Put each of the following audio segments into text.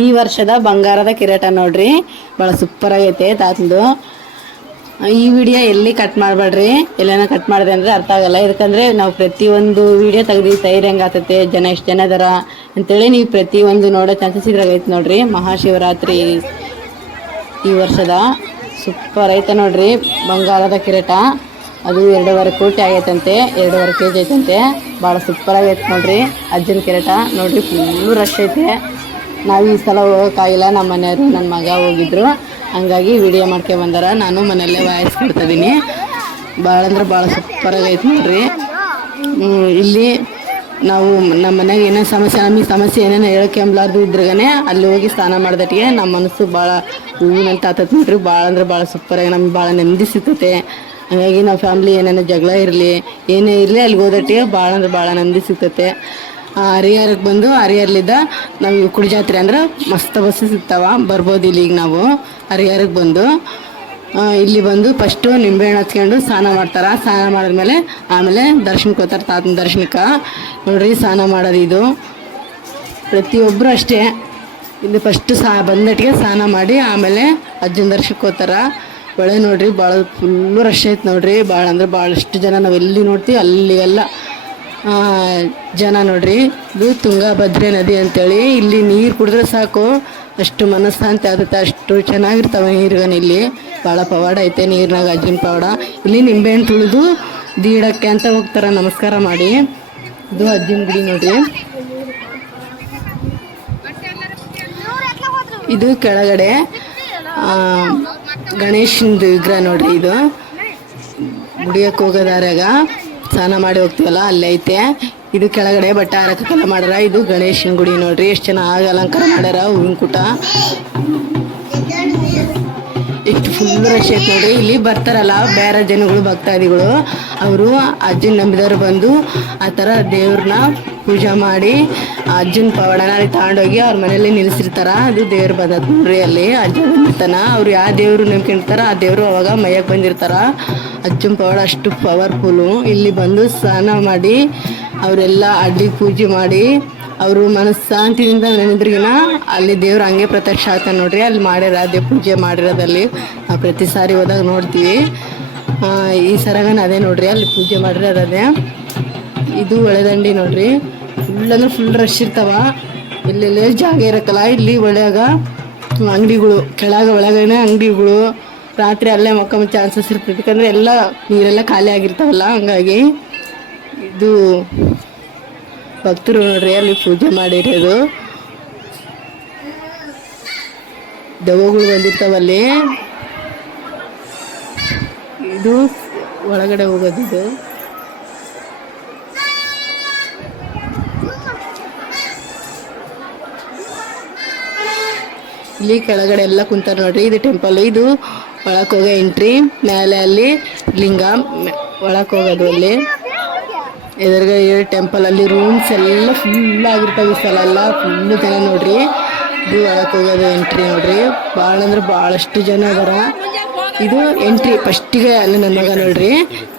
ಈ ವರ್ಷದ ಬಂಗಾರದ ಕಿರೀಟ ನೋಡ್ರಿ. ಭಾಳ ಸೂಪರ್ ಆಗೈತೆ ತಾತಂದು. ಈ ವಿಡಿಯೋ ಎಲ್ಲಿ ಕಟ್ ಮಾಡಬೇಡ್ರಿ? ಎಲ್ಲೇನ ಕಟ್ ಮಾಡಿದೆ ಅಂದ್ರೆ ಅರ್ಥ ಆಗಲ್ಲ. ಯಾಕಂದ್ರೆ ನಾವು ಪ್ರತಿಯೊಂದು ವಿಡಿಯೋ ತೆಗ್ದು ತೈರ್ ಹೆಂಗ್ ಆತತೆ, ಜನ ಎಷ್ಟು ಜನ ಅದರ ಅಂತೇಳಿ ನೀವು ಪ್ರತಿಯೊಂದು ನೋಡೋ ಚಾನ್ಸಸ್ ಇದ್ರಾಗೈತೆ ನೋಡ್ರಿ. ಮಹಾಶಿವರಾತ್ರಿ ಈ ವರ್ಷದ ಸೂಪರ್ ಐತೆ ನೋಡ್ರಿ. ಬಂಗಾರದ ಕಿರೀಟ. ಅದು ಎರಡೂವರೆ ಕೋಟಿ ಆಗೈತಂತೆ, ಎರಡೂವರೆ ಕೆ ಜಿ ಐತಂತೆ. ಭಾಳ ಸೂಪರ್ ಆಗೈತೆ ನೋಡ್ರಿ. ಅಜ್ಜನ ಕಿರೀಟ ನೋಡ್ರಿ ಫುಲ್ಲು ರಶ್ ಐತೆ. ನಾವು ಈ ಸಲ ಹೋಗೋಕ್ಕಾಗಿಲ್ಲ ನಮ್ಮ ಮನೆಯವರು ನನ್ನ ಮಗ ಹೋಗಿದ್ರು. ಹಂಗಾಗಿ ವಿಡಿಯೋ ಮಾಡ್ಕೊಂಡು ಬಂದಾರ. ನಾನು ಮನೆಯಲ್ಲೇ ವಾಯ್ಸ್ ಕೊಡ್ತಿದ್ದೀನಿ ಭಾಳ ಅಂದ್ರೆ ಭಾಳ ಸೂಪರಾಗೈತೆ ನೋಡ್ರಿ. ಇಲ್ಲಿ ನಾವು ನಮ್ಮ ಮನೆಗೆ ಏನೇನು ಸಮಸ್ಯೆ, ನಮಗೆ ಸಮಸ್ಯೆ ಏನೇನು ಹೇಳ್ಕೊಂಬ್ಲಾರ್ದು ಇದ್ರಾಗನೆ ಅಲ್ಲಿ ಹೋಗಿ ಸ್ನಾನ ಮಾಡ್ದಟ್ಟಿಗೆ ನಮ್ಮ ಮನಸ್ಸು ಭಾಳ ಹೂವಿನಂತ ಆತತ್ ನೋಡ್ರಿ. ಭಾಳ ಅಂದ್ರೆ ಭಾಳ ಸೂಪರಾಗಿ ನಮ್ಗೆ ಭಾಳ ನೆಮ್ಮದಿ ಸಿಗ್ತೈತೆ. ಹಾಗಾಗಿ ನಾವು ಫ್ಯಾಮ್ಲಿ ಏನೇನೋ ಜಗಳ ಇರಲಿ, ಏನೇ ಇರಲಿ ಅಲ್ಲಿಗೆ ಹೋದಟ್ಟಿಗೆ ಭಾಳ ಅಂದ್ರೆ ಭಾಳ ನೆಮ್ಮದಿ ಸಿಗ್ತೈತೆ. ಹರಿಹರಕ್ಕೆ ಬಂದು ಹರಿಹರ್ಲಿದ್ದ ನಮ್ಗೆ ಕುಡಿ ಜಾತ್ರೆ ಅಂದ್ರೆ ಮಸ್ತ್ ಬಸ್ ಸಿಗ್ತಾವ, ಬರ್ಬೋದು ಇಲ್ಲಿಗೆ ನಾವು. ಹರಿಹರಕ್ಕೆ ಬಂದು ಇಲ್ಲಿ ಬಂದು ಫಸ್ಟು ನಿಂಬೆಹಣ್ಣು ಹಚ್ಕೊಂಡು ಸ್ನಾನ ಮಾಡ್ತಾರೆ. ಸ್ನಾನ ಮಾಡಿದ್ಮೇಲೆ ಆಮೇಲೆ ದರ್ಶನಕ್ಕೆ ಹೋಗ್ತಾರೆ ತಾತನ ದರ್ಶನಕ್ಕೆ. ನೋಡ್ರಿ ಸ್ನಾನ ಮಾಡೋದು ಇದು. ಪ್ರತಿಯೊಬ್ಬರು ಅಷ್ಟೇ. ಇಲ್ಲಿ ಫಸ್ಟ್ ಸಾ ಬಂದಟ್ಟಿಗೆ ಸ್ನಾನ ಮಾಡಿ ಆಮೇಲೆ ಅಜ್ಜನ ದರ್ಶನಕ್ಕೆ ಹೋಗ್ತಾರೆ. ಒಳ್ಳೆ ನೋಡ್ರಿ, ಭಾಳ ಫುಲ್ಲು ರಶ್ ಐತೆ ನೋಡ್ರಿ. ಭಾಳ ಅಂದ್ರೆ ಭಾಳಷ್ಟು ಜನ ನಾವು ಎಲ್ಲಿ ನೋಡ್ತೀವಿ, ಅಲ್ಲಿಗೆಲ್ಲ ಜನ ನೋಡ್ರಿ ಇದು ತುಂಗಾಭದ್ರೆ ನದಿ ಅಂತೇಳಿ ಇಲ್ಲಿ ನೀರು ಕುಡಿದ್ರೆ ಸಾಕು. ಅಷ್ಟು ಮನಸ್ಸಾಂತಿ ಆಗುತ್ತೆ ಅಷ್ಟು ಚೆನ್ನಾಗಿರ್ತಾವೆ ನೀರ್ಗನ್ ಇಲ್ಲಿ. ಭಾಳ ಪವಾಡ ಐತೆ ನೀರಿನಾಗ ಅಜ್ಜಿನ ಪವಾಡ. ಇಲ್ಲಿ ನಿಂಬೆಹಣ್ಣು ತುಳಿದು ದೀಡಕ್ಕೆ ಅಂತ ಹೋಗ್ತಾರೆ ನಮಸ್ಕಾರ ಮಾಡಿ. ಇದು ಅಜ್ಜಿನ ಗುಡಿ ನೋಡ್ರಿ. ಇದು ಕೆಳಗಡೆ ಆ, ಗಣೇಶಂದು ವಿಗ್ರಹ ನೋಡ್ರಿ ಇದು. ಗುಡಿಯಕ್ಕೆ ಹೋಗೋ ದಾರ್ಯಾಗ ಸ್ನಾನ ಮಾಡಿ ಹೋಗ್ತೀವಲ್ಲ, ಅಲ್ಲೇ ಐತೆ. ಇದು ಕೆಳಗಡೆ ಬಟ್ಟೆ ಹಾರಕ್ಕೆಲ್ಲ ಮಾಡ್ಯಾರ. ಇದು ಗಣೇಶನ ಗುಡಿ ನೋಡ್ರಿ. ಎಷ್ಟು ಚೆನ್ನಾಗಿ ಅಲಂಕಾರ ಮಾಡ್ಯಾರ, ಹೂವಿನ ಕೂಟ. ಎಷ್ಟು ಫುಲ್ ರಶ್ ಐತೆ ನೋಡ್ರಿ. ಇಲ್ಲಿ ಬರ್ತಾರಲ್ಲ ಬೇರೆ ಜನಗಳು, ಭಕ್ತಾದಿಗಳು. ಅವರು ಅಜ್ಜನ ನಂಬಿದವರು ಬಂದು ಆ ಥರ ದೇವ್ರನ್ನ ಪೂಜೆ ಮಾಡಿ ಅಜ್ಜನ ಪವಾಡನ ತಗೊಂಡೋಗಿ ಅವ್ರ ಮನೇಲಿ ನಿಲ್ಲಿಸಿರ್ತಾರ ಅದು ದೇವ್ರು ಬಂದದ್ ನೋಡ್ರಿ ಅಲ್ಲಿ ಅಜ್ಜ ಬಂದಿರ್ತಾನ ಅವ್ರು ಯಾವ ದೇವ್ರು ನಂಬ್ಕೊಂಡಿರ್ತಾರ ಆ ದೇವರು ಅವಾಗ ಮೈಯಕ್ಕೆ ಬಂದಿರ್ತಾರ. ಅಜ್ಜನ ಪವಾಡ ಅಷ್ಟು ಪವರ್ಫುಲ್ಲು ಇಲ್ಲಿ ಬಂದು ಸ್ನಾನ ಮಾಡಿ ಅವರೆಲ್ಲ ಅಡ್ಡಿ ಪೂಜೆ ಮಾಡಿ ಅವರು ಮನಸ್ಸಾಂತಿಯಿಂದ ನೆನೆದ್ರಿಗಿನ ಅಲ್ಲಿ ದೇವ್ರು ಹಂಗೆ ಪ್ರತ್ಯಕ್ಷ ಆಗ್ತಾನೆ ನೋಡ್ರಿ. ಅಲ್ಲಿ ಮಾಡಿರ ಅದೇ ಪೂಜೆ ಮಾಡಿರೋದಲ್ಲಿ ನಾವು ಪ್ರತಿ ಸಾರಿ ಹೋದಾಗ ನೋಡ್ತೀವಿ. ಈ ಸರಗನ ಅದೇ ನೋಡ್ರಿ, ಅಲ್ಲಿ ಪೂಜೆ ಮಾಡಿರೋದು. ಇದು ಒಳೆದಂಡಿ ನೋಡ್ರಿ. ಫುಲ್ ಅಂದ್ರೆ ಫುಲ್ ರಶ್ ಇರ್ತಾವ. ಇಲ್ಲೆಲ್ಲೇ ಜಾಗ ಇರಕ್ಕಲ್ಲ ಇಲ್ಲಿ ಒಳಗ ಅಂಗಡಿಗಳು, ಕೆಳಗ ಒಳಗನೆ ಅಂಗಡಿಗಳು. ರಾತ್ರಿ ಅಲ್ಲೇ ಮಕ್ಕಮ್ಮ ಚಾನ್ಸಸ್ ಇರ್ತೈತಿ. ಯಾಕಂದ್ರೆ ಎಲ್ಲ ನೀರೆಲ್ಲ ಖಾಲಿ ಆಗಿರ್ತಾವಲ್ಲ, ಹಂಗಾಗಿ ಇದು ಭಕ್ತರು ನೋಡ್ರಿ, ಅಲ್ಲಿ ಪೂಜೆ ಮಾಡಿರೋದು. ದವಗಳು ಬಂದಿರ್ತಾವಲ್ಲಿ. ಇದು ಒಳಗಡೆ ಹೋಗೋದಿದು ಇಲ್ಲಿ ಕೆಳಗಡೆ ಎಲ್ಲ ಕುಂತಾರ ನೋಡ್ರಿ, ಇದು ಟೆಂಪಲ್ ಇದು ಒಳಕ್ ಹೋಗೋ ಎಂಟ್ರಿ ಮೇಲೆ ಅಲ್ಲಿ ಲಿಂಗ ಒಳಕ್ಕೆ ಒಳಕ್ ಹೋಗೋದು ಅಲ್ಲಿ. ಎದುರುಗಡೆ ಟೆಂಪಲ್ ಅಲ್ಲಿ ರೂಮ್ಸ್ ಎಲ್ಲ ಫುಲ್ ಆಗಿರ್ತಾವೆ ಈ ಸಲ ಎಲ್ಲ. ಫುಲ್ ಜನ ನೋಡ್ರಿ. ಇದು ಒಳಕ್ ಹೋಗೋದು ಎಂಟ್ರಿ ನೋಡ್ರಿ. ಭಾಳ ಅಂದ್ರೆ ಭಾಳಷ್ಟು ಜನ ಅದಾರ. ಇದು ಎಂಟ್ರಿ ಫಸ್ಟಿಗೆ ಅಲ್ಲಿ ನನ್ನ ಮಗ ನೋಡ್ರಿ.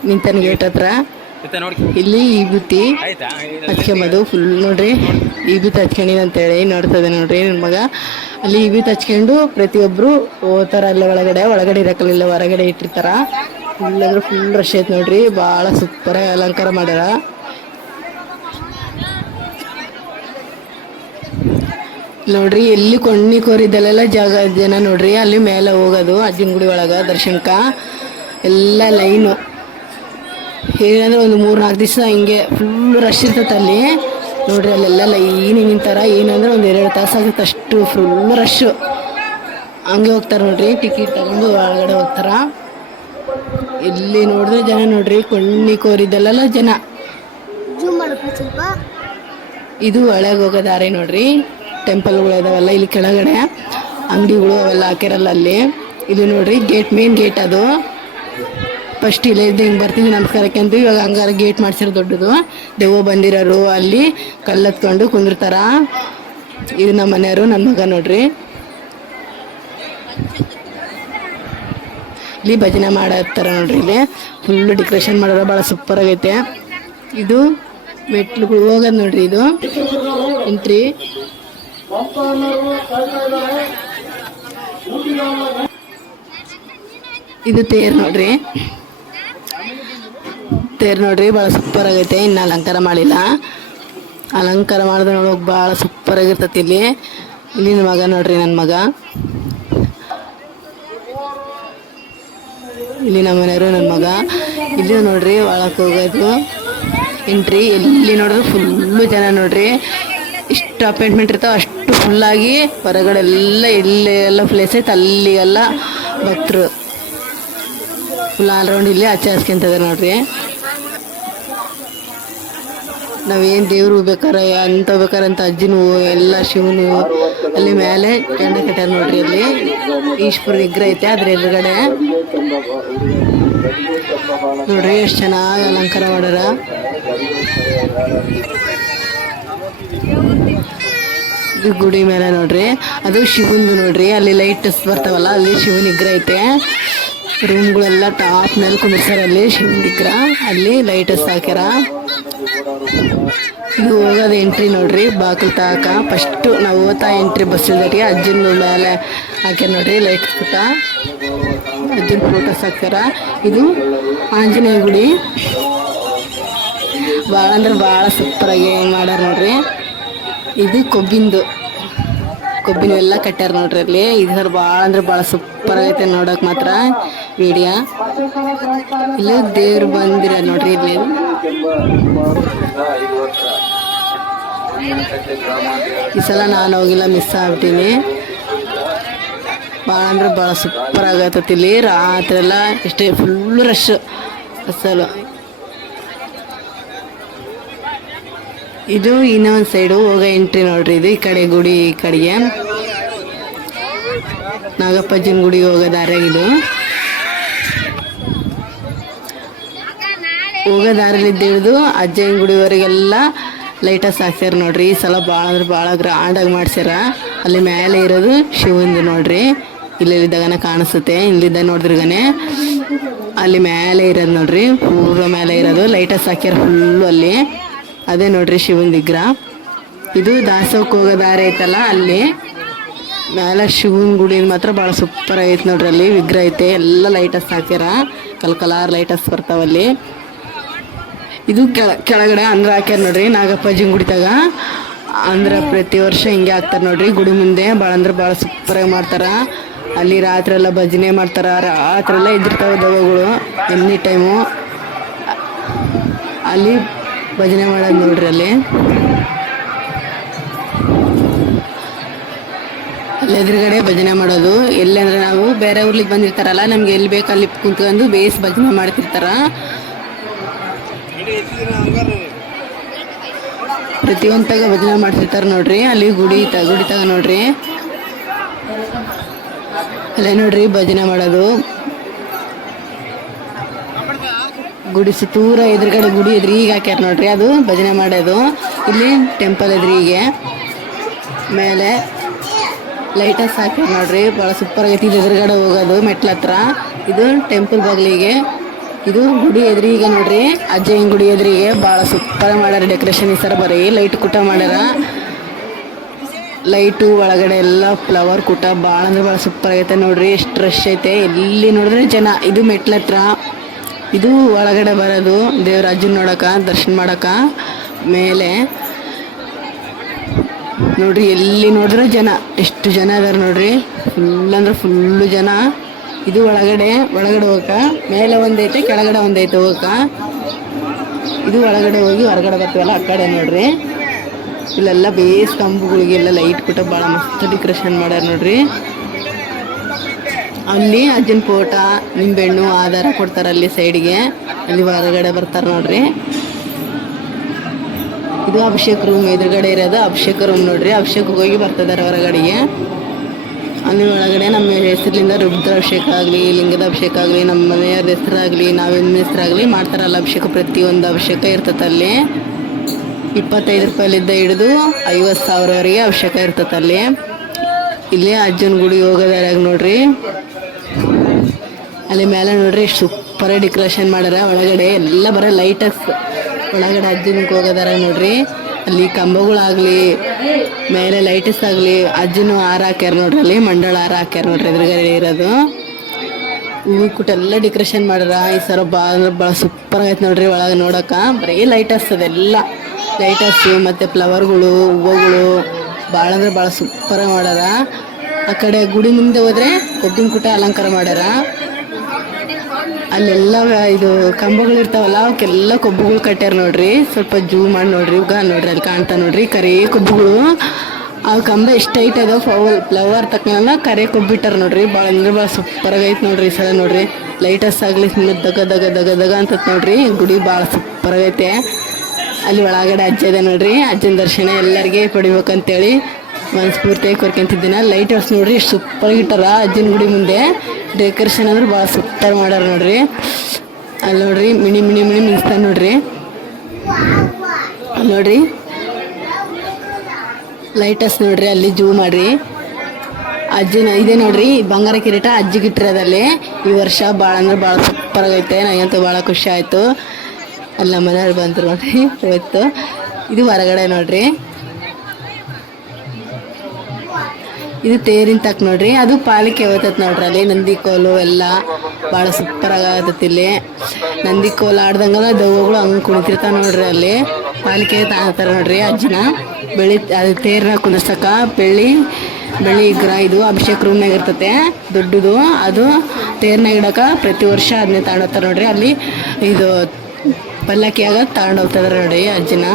ನಿಂತನ ಗೇಟ್ ಹತ್ರ. ಇಲ್ಲಿ ವಿಭೂತಿ ಹಚ್ಕೊಂಬೋದು ಫುಲ್ ನೋಡ್ರಿ. ವಿಭೂತಿ ಹಚ್ಕೊಂಡಿನ ಅಂತೇಳಿ ನೋಡ್ತದೆ ನೋಡ್ರಿ ನನ್ನ ಮಗ. ಅಲ್ಲಿ ವಿಭೂತಿ ಹಚ್ಕೊಂಡು ಪ್ರತಿಯೊಬ್ರು ಹೋಗ್ತಾರ ಅಲ್ಲೇ ಒಳಗಡೆ. ಒಳಗಡೆ ಇರಕ್ಕಲ್ಲ ಹೊರಗಡೆ ಇಟ್ಟಿರ್ತಾರ. ಫುಲ್ ಅಂದ್ರೆ ಫುಲ್ ರಶ್ ಐತೆ ನೋಡ್ರಿ. ಭಾಳ ಸೂಪರ್ ಅಲಂಕಾರ ಮಾಡ್ಯಾರ. ನೋಡ್ರಿ, ಎಲ್ಲಿ ಕೊಣ್ಣಿ ಕೋರಿದ್ದಲ್ಲೆಲ್ಲ ಜಾಗ ಜನ ನೋಡ್ರಿ. ಅಲ್ಲಿ ಮೇಲೆ ಹೋಗೋದು, ಅಜ್ಜನ ಗುಡಿ ಒಳಗೆ ದರ್ಶನಕ ಎಲ್ಲ ಲೈನು. ಏನಂದ್ರೆ ಒಂದು ಮೂರು ನಾಲ್ಕು ದಿವಸ ಹಿಂಗೆ ಫುಲ್ ರಶ್ ಇರ್ತೈತೆ ಅಲ್ಲಿ. ನೋಡ್ರಿ, ಅಲ್ಲೆಲ್ಲ ಲೈನ್ ನಿಂತಾರ ಏನಂದ್ರೆ ಒಂದು ಎರಡು ತಾಸು ಆಗುತ್ತೆ ಅಷ್ಟು ಫುಲ್ ರಶ್ಶು ಹಂಗೆ ಹೋಗ್ತಾರೆ ನೋಡ್ರಿ ಟಿಕೆಟ್ ತಗೊಂಡು ಒಳಗಡೆ ಹೋಗ್ತಾರ. ಎಲ್ಲಿ ನೋಡಿದ್ರೆ ಜನ ನೋಡ್ರಿ ಕೊಳ್ಳಿ ಕೋರಿದ್ದಲ್ಲೆಲ್ಲ ಜನ. ಇದು ಒಳಗೆ ಹೋಗೋ ದಾರಿ ನೋಡ್ರಿ. ಟೆಂಪಲ್ಗಳು ಇದಾವಲ್ಲ ಇಲ್ಲಿ ಕೆಳಗಡೆ. ಅಂಗಡಿಗಳು ಅವೆಲ್ಲ ಹಾಕಿರಲ್ಲ ಅಲ್ಲಿ. ಇದು ನೋಡ್ರಿ ಗೇಟ್ ಮೇನ್ ಗೇಟ್ ಅದು. ಫಸ್ಟ್ ಇಲ್ಲೇ ಇದ್ದು ಹಿಂಗೆ ಬರ್ತಿದ್ವಿ ನಮಸ್ಕಾರಕ್ಕೆ ಅಂತ ಇವಾಗ ಹಂಗಾರ ಗೇಟ್ ಮಾಡ್ಸಿರೋ ದೊಡ್ಡದು. ದೆವ್ವ ಬಂದಿರೋರು ಅಲ್ಲಿ ಕಲ್ಲತ್ಕೊಂಡು ಕುಂದಿರ್ತಾರ. ಇದು ನಮ್ಮ ಮನೆಯವರು ನನ್ನ ಮಗ ನೋಡ್ರಿ. ಇಲ್ಲಿ ಭಜನೆ ಮಾಡತ್ತಾರ ನೋಡ್ರಿ ಇಲ್ಲಿ. ಫುಲ್ ಡೆಕೋರೇಷನ್ ಮಾಡೋರು ಭಾಳ ಸೂಪರ್ ಆಗೈತೆ. ಇದು ಮೆಟ್ಲುಗಳು ಹೋಗೋದು ನೋಡ್ರಿ ಇದು. ಎಂಟ್ರಿ ಇದು ತೇರ್ ನೋಡ್ರಿ. ತೇರ್ ನೋಡ್ರಿ ಭಾಳ ಸೂಪರ್ ಆಗೈತೆ. ಇನ್ನು ಅಲಂಕಾರ ಮಾಡಿಲ್ಲ. ಅಲಂಕಾರ ಮಾಡಿದ್ರೆ ನೋಡೋಕೆ ಭಾಳ ಸೂಪರ್ ಆಗಿರ್ತೈತಿ ಇಲ್ಲಿ. ಇಲ್ಲಿನ ಮಗ ನೋಡ್ರಿ ನನ್ನ ಮಗ. ಇಲ್ಲಿ ನಮ್ಮ ಮನೆಯವರು, ನನ್ನ ಮಗ. ಇಲ್ಲಿ ನೋಡ್ರಿ ಒಳಕ್ಕೆ ಹೋಗೋದು. ಎಂಟ್ರಿ, ಎಲ್ಲಿ ನೋಡಿದ್ರು ಫುಲ್ಲು ಜನ ನೋಡ್ರಿ. ಇಷ್ಟು ಅಪಾಯಿಂಟ್ಮೆಂಟ್ ಇರ್ತಾವೆ, ಅಷ್ಟು ಫುಲ್ಲಾಗಿ ಹೊರಗಡೆ ಎಲ್ಲ ಎಲ್ಲಿ ಎಲ್ಲ ಪ್ಲೇಸ್ ಐತೆ, ಅಲ್ಲಿಗೆಲ್ಲ ಭಕ್ತರು. ಫುಲ್ ಆಲ್ ರೌಂಡ್ ಇಲ್ಲಿ ಹಚ್ಚ ಹಚ್ಕೊಂತದ ನೋಡ್ರಿ. ನಾವೇನು ದೇವ್ರು ಹೋಗ್ಬೇಕಾರ ಅಂತ ಹೋಗ್ಬೇಕಾರ ಅಂತ ಅಜ್ಜಿನೂ, ಎಲ್ಲ ಶಿವನು, ಅಲ್ಲಿ ಮೇಲೆ ಜೆಂಡ ಕಟ್ಟಾರ ನೋಡ್ರಿ ಅಲ್ಲಿ. ಈಶ್ವರ ವಿಗ್ರಹ ಐತೆ ಅದ್ರ ಎದುರುಗಡೆ. ನೋಡ್ರಿ, ಎಷ್ಟು ಚೆನ್ನಾಗಿ ಅಲಂಕಾರ ಮಾಡ್ಯಾರ. ಗುಡಿ ಮೇಲೆ ನೋಡ್ರಿ, ಅದು ಶಿವಂದು ನೋಡ್ರಿ, ಅಲ್ಲಿ ಲೈಟ್ಸ್ ಬರ್ತಾವಲ್ಲ, ಅಲ್ಲಿ ಶಿವನ್ ವಿಗ್ರಹ ಐತೆ. ರೂಮ್ಗಳೆಲ್ಲ ಟಾಪ್ ಮೇಲೆ ಕುಂದಿರ್ಸಾರ ಅಲ್ಲಿ ಶಿವನ ವಿಗ್ರಹ, ಅಲ್ಲಿ ಲೈಟಸ್ ಹಾಕ್ಯಾರ. ಇದು ಹೋಗೋದು ಎಂಟ್ರಿ ನೋಡ್ರಿ, ಬಾಗಿಲು ತಾಕ. ಫಸ್ಟು ನಾವು ಹೋಗ್ತಾ ಎಂಟ್ರಿ ಬಸ್ ಇಲ್ದರಿ, ಅಜ್ಜನ ಮೇಲೆ ಹಾಕ್ಯಾರ ನೋಡ್ರಿ ಲೈಟ್ ಪುಟ. ಅಜ್ಜನ ಫೋಟೋಸ್ ಹಾಕ್ಯಾರ ಇದು ಆಂಜನೇಯ ಗುಡಿ. ಭಾಳ ಅಂದ್ರೆ ಭಾಳ ಸೂಪರಾಗಿ ಮಾಡ್ಯಾರ ನೋಡ್ರಿ. ಇದು ಕೊಬ್ಬಿಂದು. ಕೊಬ್ಬಿನವೆಲ್ಲ ಕಟ್ಟ್ಯಾರ ನೋಡ್ರಿ ಅಲ್ಲಿ. ಇದು ಭಾಳ ಅಂದ್ರೆ ಭಾಳ ಸೂಪರ್ ಆಗೈತೆ ನೋಡಕ್ ಮಾತ್ರ ವಿಡಿಯೋ ಇಲ್ಲಿ ದೇವ್ರು ಬಂದಿರ ನೋಡ್ರಿ ಇಲ್ಲಿ. ಈ ಸಲ ನಾನು ಹೋಗಿಲ್ಲ ಮಿಸ್ ಆಗ್ಬಿಟ್ಟಿನಿ ಭಾಳ ಅಂದ್ರೆ ಭಾಳ ಸೂಪರ್ ಆಗತ್ತೈತಿ. ಇಲ್ಲಿ ರಾತ್ರಿ ಎಲ್ಲ ಇಷ್ಟೇ ಫುಲ್ ರಶ್ ಅಸಲು ಇದು ಇನ್ನೊಂದು ಸೈಡು ಹೋಗ ಎಂಟ್ರಿ ನೋಡ್ರಿ. ಇದು ಈ ಕಡೆ ಗುಡಿ, ಈ ಕಡೆಗೆ ನಾಗಪ್ಪಜ್ಜನ ಗುಡಿಗೆ ಹೋಗೋ ದಾರಿಯಾಗ ಇದು. ಹೋಗೋ ದಾರಿಲಿದ್ದು ಹಿಡಿದು ಅಜ್ಜನ ಗುಡಿವರೆಗೆಲ್ಲ ಲೈಟಸ್ ಹಾಕ್ಸ್ಯಾರ ನೋಡ್ರಿ. ಈ ಸಲ ಭಾಳ ಅಂದ್ರೆ ಭಾಳ ಗ್ರಾಂಡಾಗಿ ಮಾಡ್ಸ್ಯಾರ. ಅಲ್ಲಿ ಮೇಲೆ ಇರೋದು ಶಿವಂದು ನೋಡ್ರಿ. ಇಲ್ಲಿದ್ದಾಗನೆ ಕಾಣಿಸುತ್ತೆ. ಇಲ್ಲಿದ್ದ ನೋಡಿದ್ರಗನೆ ಅಲ್ಲಿ ಮೇಲೆ ಇರೋದು ನೋಡ್ರಿ. ಪೂರ್ವ ಮೇಲೆ ಇರೋದು. ಲೈಟಸ್ ಹಾಕ್ಯಾರ ಫುಲ್ಲು ಅಲ್ಲಿ. ಅದೇ ನೋಡ್ರಿ ಶಿವನ ವಿಗ್ರಹ. ಇದು ದಾಸೋಕ್ ಹೋಗೋ ದಾರಿ ಐತಲ್ಲ ಅಲ್ಲಿ. ಮೇಲೆ ಶಿವನ ಗುಡಿ ಮಾತ್ರ ಭಾಳ ಸೂಪರ್ ಆಗೈತೆ ನೋಡ್ರಿ ಅಲ್ಲಿ. ವಿಗ್ರಹ ಐತೆ. ಎಲ್ಲ ಲೈಟಸ್ ಹಾಕ್ಯಾರ. ಕಲ್ ಕಲಾರ್ ಲೈಟಸ್ ಬರ್ತಾವಲ್ಲಿ ಇದು ಕೆಳ, ಕೆಳಗಡೆ ಅಂದ್ರ ಹಾಕ್ಯಾರ ನೋಡ್ರಿ ನಾಗಪ್ಪಾಜಿ ಗುಡಿತಾಗ ಅಂದ್ರ ಪ್ರತಿ ವರ್ಷ ಹಿಂಗೆ ಹಾಕ್ತಾರ ನೋಡ್ರಿ. ಗುಡಿ ಮುಂದೆ ಭಾಳ ಅಂದ್ರೆ ಭಾಳ ಆಗಿ ಮಾಡ್ತಾರ. ಅಲ್ಲಿ ರಾತ್ರಿ ಎಲ್ಲ ಭಜನೆ ಮಾಡ್ತಾರ ರಾತ್ರಿ ಎಲ್ಲ ಇದ್ದಿರ್ತಾವೆ ದವಗಳು ಎನಿ ಟೈಮು ಅಲ್ಲಿ ಭಜನೆ ಮಾಡೋದು ನೋಡ್ರಿ ಅಲ್ಲಿ. ಅಲ್ಲಿ ಎದುರುಗಡೆ ಭಜನೆ ಮಾಡೋದು. ಎಲ್ಲಿ ಅಂದ್ರೆ ನಾವು ಬೇರೆ ಊರ್ಲಿಗೆ ಬಂದಿರ್ತಾರಲ್ಲ, ನಮ್ಗೆ ಎಲ್ಲಿ ಬೇಕು ಅಲ್ಲಿ ಕುಂತ್ಕೊಂಡು ಬೇಸ್ ಭಜನೆ ಮಾಡ್ತಿರ್ತಾರ. ಪ್ರತಿಯೊಂದಾಗ ಭಜನೆ ಮಾಡ್ತಿರ್ತಾರ ನೋಡ್ರಿ, ಅಲ್ಲಿ ಗುಡಿ ತ ಗುಡಿ ತಗ ನೋಡ್ರಿ. ಅಲ್ಲೇ ನೋಡ್ರಿ, ಭಜನೆ ಮಾಡೋದು. ಗುಡಿ ಸುತ್ತೂರ ಎದುರುಗಡೆ ಗುಡಿ ಇದ್ರಿ, ಈಗ ಹಾಕ್ಯಾರ ನೋಡ್ರಿ, ಅದು ಭಜನೆ ಮಾಡೋದು. ಇಲ್ಲಿ ಟೆಂಪಲ್ ಇದ್ರಿ ಈಗ ಮೇಲೆ ಲೈಟಸ್ ಹಾಕ್ಯಾರ ನೋಡ್ರಿ, ಭಾಳ ಸೂಪರ್ ಆಗೈತಿ. ಇದು ಎದುರುಗಡೆ ಹೋಗೋದು, ಮೆಟ್ಲ ಹತ್ರ. ಇದು ಟೆಂಪಲ್ ಬಾಗಿಲಿಗೆ ಇದು ಗುಡಿ ಎದುರಿಗೆ ನೋಡ್ರಿ, ಅಜ್ಜಯ್ಯನ ಗುಡಿ ಎದ್ರಿಗೆ ಭಾಳ ಸೂಪರ್ ಮಾಡ್ಯಾರ ಡೆಕೋರೇಷನ್ ಈ ಸರ ಬರೀ ಲೈಟ್ ಕುಟ ಮಾಡ್ಯಾರ. ಲೈಟು ಒಳಗಡೆ ಎಲ್ಲ ಫ್ಲವರ್ ಕೂಟ ಭಾಳ ಅಂದ್ರೆ ಭಾಳ ಸೂಪರ್ ಆಗೈತೆ ನೋಡ್ರಿ. ಎಷ್ಟು ರಶ್ ಐತೆ. ಎಲ್ಲಿ ನೋಡಿದ್ರೆ ಜನ. ಇದು ಮೆಟ್ಲ ಹತ್ರ. ಇದು ಒಳಗಡೆ ಬರೋದು. ದೇವರಾಜನ್ ನೋಡಕ, ದರ್ಶನ ಮಾಡಕ. ಮೇಲೆ ನೋಡ್ರಿ, ಎಲ್ಲಿ ನೋಡಿದ್ರೆ ಜನ. ಎಷ್ಟು ಜನ ಇದಾರೆ ನೋಡ್ರಿ. ಫುಲ್ ಅಂದ್ರೆ ಫುಲ್ಲು ಜನ. ಇದು ಒಳಗಡೆ ಒಳಗಡೆ ಹೋಗಕ. ಮೇಲೆ ಒಂದೈತೆ, ಕೆಳಗಡೆ ಒಂದೈತೆ ಹೋಗಕ. ಇದು ಒಳಗಡೆ ಹೋಗಿ ಹೊರಗಡೆ ಬರ್ತೀವಲ್ಲ, ಆ ಕಡೆ ನೋಡ್ರಿ. ಇಲ್ಲೆಲ್ಲ ಬೇಸ್ ಕಂಬಗಳಿಗೆಲ್ಲ ಲೈಟ್ ಕೊಟ್ಟ ಭಾಳ ಮಸ್ತ್ ಡೆಕೋರೇಷನ್ ಮಾಡ್ಯಾರ ನೋಡ್ರಿ. ಅಲ್ಲಿ ಅಜ್ಜನ ಫೋಟ ನಿಂಬೆಹಣ್ಣು ಆಧಾರ ಕೊಡ್ತಾರ ಅಲ್ಲಿ ಸೈಡ್ಗೆ ಅಲ್ಲಿ ಹೊರಗಡೆ ಬರ್ತಾರೆ ನೋಡ್ರಿ. ಇದು ಅಭಿಷೇಕ ರೂಮ್ ಎದುರುಗಡೆ ಇರೋದು ಅಭಿಷೇಕ ರೂಮ್ ನೋಡ್ರಿ. ಅಭಿಷೇಕ್ ಹೋಗಿ ಬರ್ತಿದ್ದಾರೆ ಹೊರಗಡೆಗೆ. ಅಲ್ಲಿ ಒಳಗಡೆ ನಮ್ಮ ಹೆಸರಿಂದ ರುದ್ರಾಭಿಷೇಕ ಆಗಲಿ ಲಿಂಗದ ಅಭಿಷೇಕ ಆಗಲಿ, ನಮ್ಮ ಮನೆಯವ್ರ ಹೆಸರಾಗಲಿ, ನಾವಿನ ಹೆಸರಾಗಲಿ ಮಾಡ್ತಾರಲ್ಲ ಅಭಿಷೇಕ, ಪ್ರತಿಯೊಂದು ಅಭಿಷೇಕ ಇರ್ತದೆ ಅಲ್ಲಿ. ಇಪ್ಪತ್ತೈದು ರೂಪಾಯಿಲಿದ್ದ ಹಿಡಿದು ಐವತ್ತು ಸಾವಿರವರೆಗೆ ಅವಶ್ಯಕ ಇರ್ತೈತೆ ಅಲ್ಲಿ. ಇಲ್ಲಿ ಅಜ್ಜನ ಗುಡಿ ಹೋಗೋದಾರಾಗ ನೋಡ್ರಿ? ಅಲ್ಲಿ ಮೇಲೆ ನೋಡ್ರಿ ಸೂಪರ್ ಡೆಕೋರೇಷನ್ ಮಾಡ್ಯಾರ. ಒಳಗಡೆ ಎಲ್ಲ ಬರೋ ಲೈಟಸ್ ಒಳಗಡೆ ಅಜ್ಜನಿಗೆ ಹೋಗೋದಾರ ನೋಡ್ರಿ? ಅಲ್ಲಿ ಕಂಬಗಳಾಗಲಿ, ಮೇಲೆ ಲೈಟಸ್ ಆಗಲಿ, ಅಜ್ಜನು ಹಾರ ಹಾಕ್ಯಾರ ನೋಡ್ರಿ ಅಲ್ಲಿ, ಮಂಡಳ ಹಾರ ಹಾಕ್ಯಾರ ನೋಡ್ರಿ ಎದುರುಗಡೆ ಇರೋದು. ಹೂವು ಕುಟ್ ಎಲ್ಲ ಡೆಕೋರೇಷನ್ ಮಾಡ್ಯಾರ. ಈ ಸರ ಭಾಳ ಭಾಳ ಸೂಪರ್ ಆಗೈತೆ ನೋಡ್ರಿ ಒಳಗೆ ನೋಡೋಕೆ. ಬರೀ ಲೈಟ್ ಅದೆಲ್ಲ. ಲೈಟರ್ಸು ಮತ್ತು ಫ್ಲವರ್ಗಳು ಹೂವುಗಳು ಭಾಳ ಅಂದ್ರೆ ಭಾಳ ಸೂಪರಾಗಿ ಮಾಡ್ಯಾರ. ಆ ಕಡೆ ಗುಡಿ ಮುಂದೆ ಹೋದ್ರೆ ಕೊಬ್ಬಿನ ಕುಟ ಅಲಂಕಾರ ಮಾಡ್ಯಾರ. ಅಲ್ಲೆಲ್ಲ ಇದು ಕಂಬಗಳು ಇರ್ತಾವಲ್ಲ, ಅವಕ್ಕೆಲ್ಲ ಕೊಬ್ಬುಗಳು ಕಟ್ಟ್ಯಾರ ನೋಡ್ರಿ. ಸ್ವಲ್ಪ ಜೂ ಮಾಡಿ ನೋಡ್ರಿ, ಉಗ ನೋಡ್ರಿ, ಅಲ್ಲಿ ಕಾಣ್ತಾ ನೋಡ್ರಿ ಕರಿ ಕೊಬ್ಬುಗಳು. ಆ ಕಂಬ ಎಷ್ಟು ಐಟ್ ಅದ ಫ್ಲವರ್ ಫ್ಲವರ್ ತಕ್ಕನಲ್ಲ ಕರೆ ಕೊಬ್ಬಿಟ್ಟಾರ ನೋಡ್ರಿ. ಭಾಳ ಅಂದ್ರೆ ಭಾಳ ಸೂಪರ್ ಆಗೈತೆ ನೋಡ್ರಿ ಈ ಸಲ ನೋಡ್ರಿ. ಲೈಟರ್ಸ್ ಆಗಲಿ ಸುಮ್ಮನೆ ದಗ ದಗ ದಗ ದಗ ಅಂತ ನೋಡ್ರಿ. ಗುಡಿ ಭಾಳ ಸೂಪರ್ ಆಗೈತೆ ಅಲ್ಲಿ ಒಳಗಡೆ ಅಜ್ಜ ಇದೆ ನೋಡ್ರಿ. ಅಜ್ಜನ ದರ್ಶನ ಎಲ್ಲರಿಗೆ ಪಡಿಬೇಕಂತೇಳಿ ಮನಸ್ಫೂರ್ತಿಯಾಗಿ ಕೊರ್ಕೊಂತಿದ್ದೀನ. ಲೈಟ್ ಹೌಸ್ ನೋಡ್ರಿ ಸೂಪರ್ ಇಟ್ಟಾರ ಅಜ್ಜನ ಗುಡಿ ಮುಂದೆ. ಡೆಕೋರೇಷನ್ ಅಂದ್ರೆ ಭಾಳ ಸೂಪರ್ ಮಾಡ್ಯಾರ ನೋಡ್ರಿ. ಅಲ್ಲಿ ನೋಡ್ರಿ ಮಿಣಿ ಮಿಣಿ ಮಿಣಿ ಮಿಂಚ್ತಾನೆ ನೋಡ್ರಿ. ನೋಡ್ರಿ. ಲೈಟ್ ಲೈಟಸ್ ನೋಡ್ರಿ, ಅಲ್ಲಿ ಜೂ ಮಾಡ್ರಿ. ಅಜ್ಜಿನ ಇದೆ ನೋಡ್ರಿ, ಬಂಗಾರ ಕಿರೀಟ ಅಜ್ಜಿಗೆ ಅದಲ್ಲಿ ಈ ವರ್ಷ ಭಾಳ ಅಂದ್ರೆ ಭಾಳ ಸೂಪರ್ ಆಗೈತೆ. ನನಗಂತೂ ಭಾಳ ಖುಷಿ ಆಯಿತು. ಅಲ್ಲಿ ನಮ್ಮ ಮನೆಯವ್ರು ಬಂದರು ನೋಡ್ರಿ ಇವತ್ತು. ಇದು ಹೊರಗಡೆ ನೋಡ್ರಿ. ಇದು ತೇರಿನ ತಕ್ಕ ನೋಡ್ರಿ. ಅದು ಪಾಲಿಕೆ ಹೋಗ್ತೈತೆ ನೋಡ್ರಿ ಅಲ್ಲಿ. ನಂದಿ ಕೋಲು ಎಲ್ಲ ಭಾಳ ಸೂಪರ್ ಆಗತ್ತೈತಿ ಇಲ್ಲಿ. ನಂದಿ ಕೋಲು ಆಡ್ದಂಗೆಲ್ಲ ದೆವ್ವಗಳು ಹಂಗೆ ಕುಣಿತಿರ್ತಾವ ನೋಡ್ರಿ ಅಲ್ಲಿ. ಪಾಲಿಕೆ ತಾಳ್ತಾರ ನೋಡ್ರಿ ಅಜ್ಜನ ಬೆಳಿ, ಅದು ತೇರನ್ನ ಕುಂದಿಸ್ತಕ್ಕ ಬೆಳ್ಳಿ ಬೆಳ್ಳಿ ವಿಗ್ರಹ ಇದು ಅಭಿಷೇಕ ರೂಮ್ನಾಗ ಇರ್ತತೆ. ದೊಡ್ಡದು. ಅದು ತೇರ್ನಾಗ ಇಡಕ ಪ್ರತಿ ವರ್ಷ ಅದನ್ನೇ ತಗೊಂಡೋಗ್ತಾರೆ ನೋಡ್ರಿ. ಅಲ್ಲಿ ಇದು ಪಲ್ಲಕ್ಕಿಯಾಗ ತಗೊಂಡು ಹೋಗ್ತಿದಾರೆ ನೋಡಿ ಅಜ್ಜಿನ.